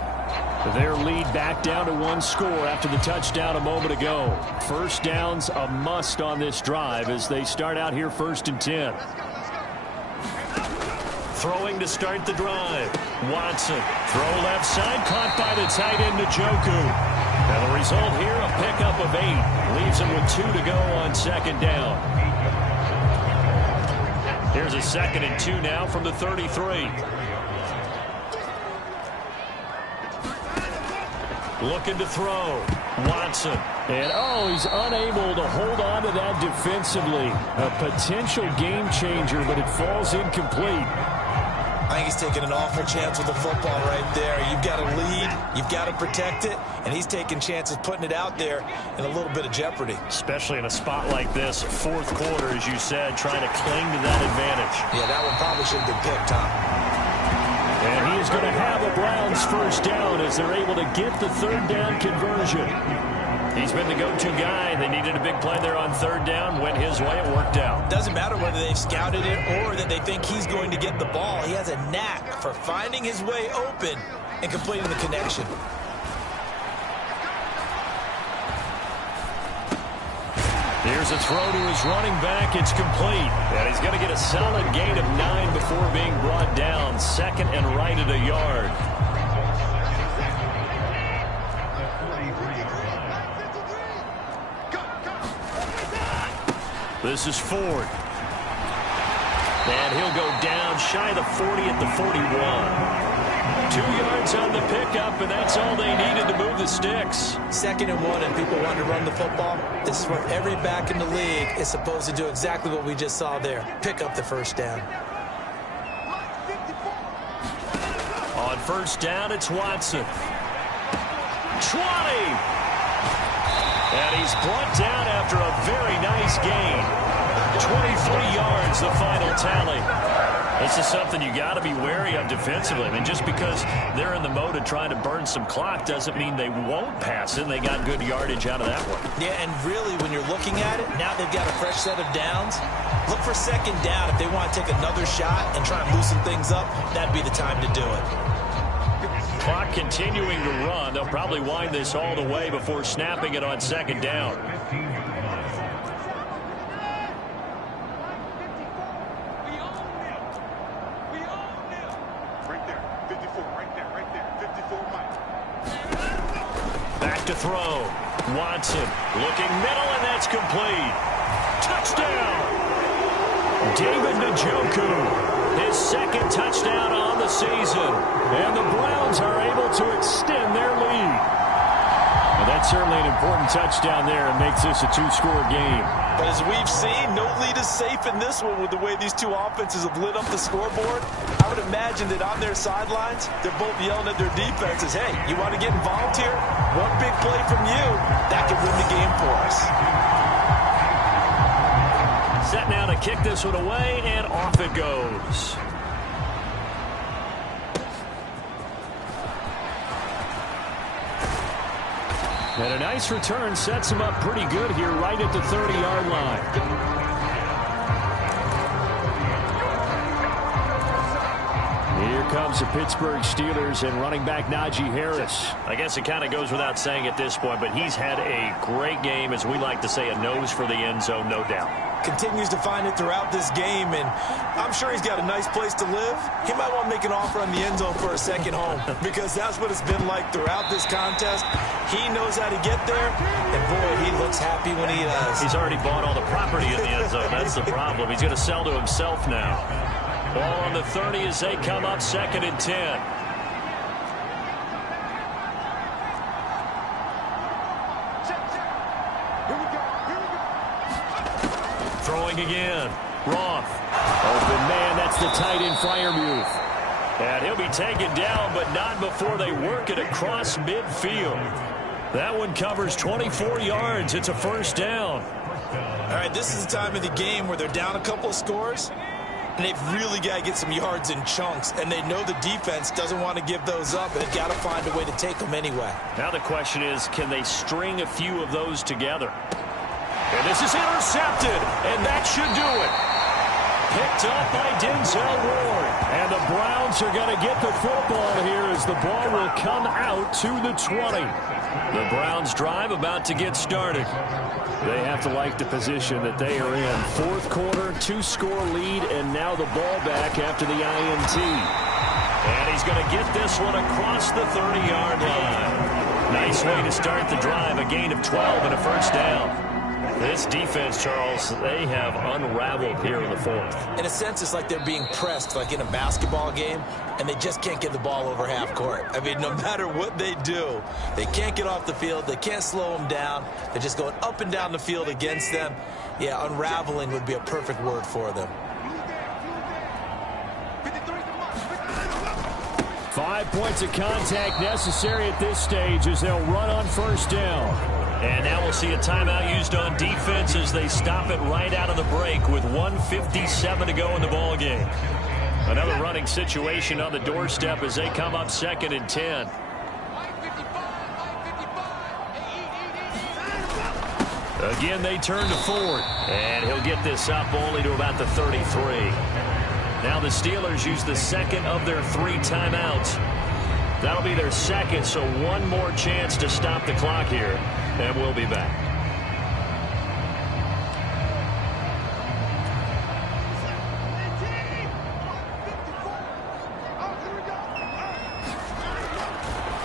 Their lead back down to 1 score after the touchdown a moment ago. First down's a must on this drive as they start out here 1st and 10. Throwing to start the drive. Watson. Throw left side. Caught by the tight end, Njoku. And the result here, a pickup of 8. Leaves him with 2 to go on 2nd down. Here's a 2nd and 2 now from the 33. Looking to throw. Watson. And, he's unable to hold on to that defensively. A potential game changer, but it falls incomplete. I think he's taking an awful chance with the football right there. You've got to lead, you've got to protect it, and he's taking chances putting it out there in a little bit of jeopardy. Especially in a spot like this, 4th quarter, as you said, trying to cling to that advantage. Yeah, that one probably should have been picked, Tom. And he is going to have a Browns 1st down as they're able to get the 3rd down conversion. He's been the go-to guy. They needed a big play there on 3rd down. Went his way. It worked out. Doesn't matter whether they've scouted it or that they think he's going to get the ball. He has a knack for finding his way open and completing the connection. Here's a throw to his running back. It's complete. And he's going to get a solid gain of 9 before being brought down. 2nd and right at a yard. This is Ford. And he'll go down shy of the 40 at the 41. 2 yards on the pickup, and that's all they needed to move the sticks. 2nd and 1, and people want to run the football. This is where every back in the league is supposed to do exactly what we just saw there. Pick up the 1st down. On 1st down, it's Watson. 20! And he's brought down after a very nice gain. 23 yards, the final tally. This is something you got to be wary of defensively. I mean, just because they're in the mode of trying to burn some clock doesn't mean they won't pass it. They got good yardage out of that one. Yeah, and really, when you're looking at it, now they've got a fresh set of downs. Look for 2nd down. If they want to take another shot and try and loosen things up, that'd be the time to do it. Clock continuing to run. They'll probably wind this all the way before snapping it on 2nd down. Back to throw. Watson looking middle, and that's complete. Touchdown! David Njoku, his 2nd touchdown on the season. And the Browns are able to extend their lead. Well, that's certainly an important touchdown there and makes this a 2-score game. But as we've seen, no lead is safe in this one with the way these 2 offenses have lit up the scoreboard. I would imagine that on their sidelines, they're both yelling at their defenses, hey, you want to get involved here? One big play from you, that could win the game for us. Set now to kick this one away, and off it goes. And a nice return sets him up pretty good here right at the 30-yard line. Here comes the Pittsburgh Steelers and running back Najee Harris. I guess it kind of goes without saying at this point, but he's had a great game, as we like to say, a nose for the end zone, no doubt. Continues to find it throughout this game, and I'm sure he's got a nice place to live. He might want to make an offer on the end zone for a second home because that's what it's been like throughout this contest. He knows how to get there, and boy, he looks happy when he does. He's already bought all the property in the end zone. That's the problem. He's going to sell to himself now. Ball on the 30 as they come up 2nd and 10. Throwing again. Roth. Open man. That's the tight end Freiermuth. And he'll be taken down, but not before they work it across midfield. That one covers 24 yards. It's a 1st down. All right, this is the time of the game where they're down a couple of scores, and they've really got to get some yards in chunks, and they know the defense doesn't want to give those up, and they've got to find a way to take them anyway. Now the question is, can they string a few of those together? And this is intercepted, and that should do it. Picked up by Denzel Ward. And the Browns are going to get the football here as the ball will come out to the 20. The Browns drive about to get started. They have to like the position that they are in. Fourth quarter, 2-score lead, and now the ball back after the INT. And he's going to get this one across the 30-yard line. Nice way to start the drive, a gain of 12 and a first down. This defense, Charles, they have unraveled here in the fourth. In a sense, it's like they're being pressed, like in a basketball game, and they just can't get the ball over half court. I mean, no matter what they do, they can't get off the field. They can't slow them down. They're just going up and down the field against them. Yeah, unraveling would be a perfect word for them. 5 points of contact necessary at this stage as they'll run on first down. And now we'll see a timeout used on defense as they stop it right out of the break with 1:57 to go in the ball game. Another running situation on the doorstep as they come up second and 10. Again, they turn to Ford. And he'll get this up only to about the 33. Now the Steelers use the second of their 3 timeouts. That'll be their second, so one more chance to stop the clock here. And we'll be back.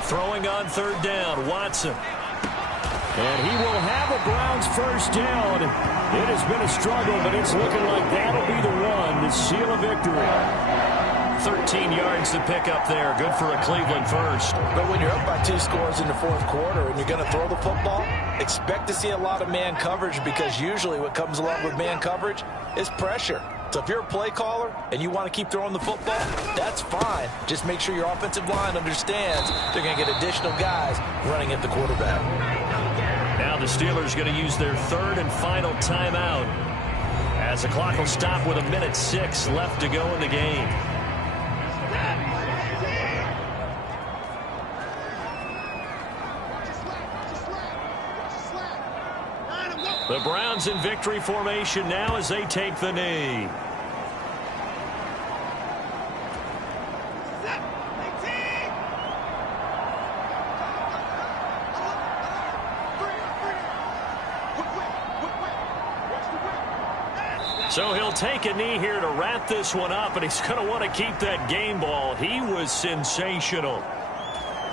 Throwing on third down, Watson. And he will have a Browns first down. It has been a struggle, but it's looking like that'll be the one to seal a victory. 13 yards to pick up there. Good for a Cleveland first. But when you're up by 2 scores in the fourth quarter and you're going to throw the football, expect to see a lot of man coverage because usually what comes along with man coverage is pressure. So if you're a play caller and you want to keep throwing the football, that's fine. Just make sure your offensive line understands they're going to get additional guys running at the quarterback. Now the Steelers are going to use their third and final timeout as the clock will stop with 1:06 left to go in the game. The Browns in victory formation now as they take the knee. So he'll take a knee here to wrap this one up, and he's going to want to keep that game ball. He was sensational.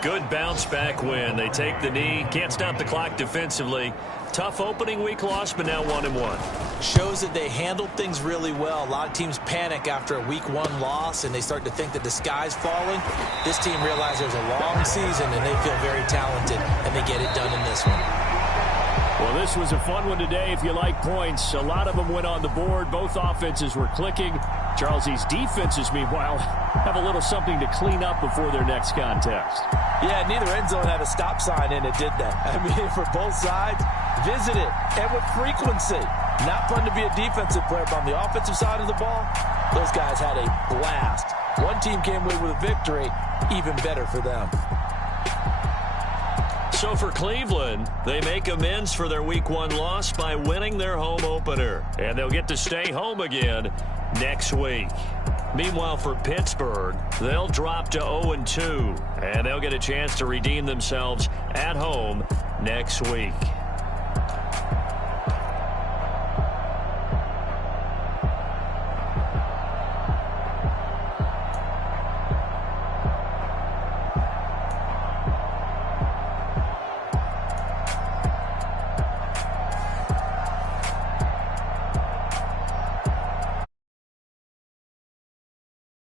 Good bounce back win. They take the knee. Can't stop the clock defensively. Tough opening week loss, but now 1-1. Shows that they handled things really well. A lot of teams panic after a week 1 loss, and they start to think that the sky's falling. This team realizes there's a long season, and they feel very talented, and they get it done in this one. Well, this was a fun one today if you like points. A lot of them went on the board. Both offenses were clicking. Charles, these defenses, meanwhile, have a little something to clean up before their next contest. Yeah, neither end zone had a stop sign in it, did they? I mean, for both sides, visit it, and with frequency. Not fun to be a defensive player, but on the offensive side of the ball, those guys had a blast. One team came away with a victory, even better for them. So for Cleveland, they make amends for their week 1 loss by winning their home opener. And they'll get to stay home again next week. Meanwhile, for Pittsburgh, they'll drop to 0-2. And they'll get a chance to redeem themselves at home next week.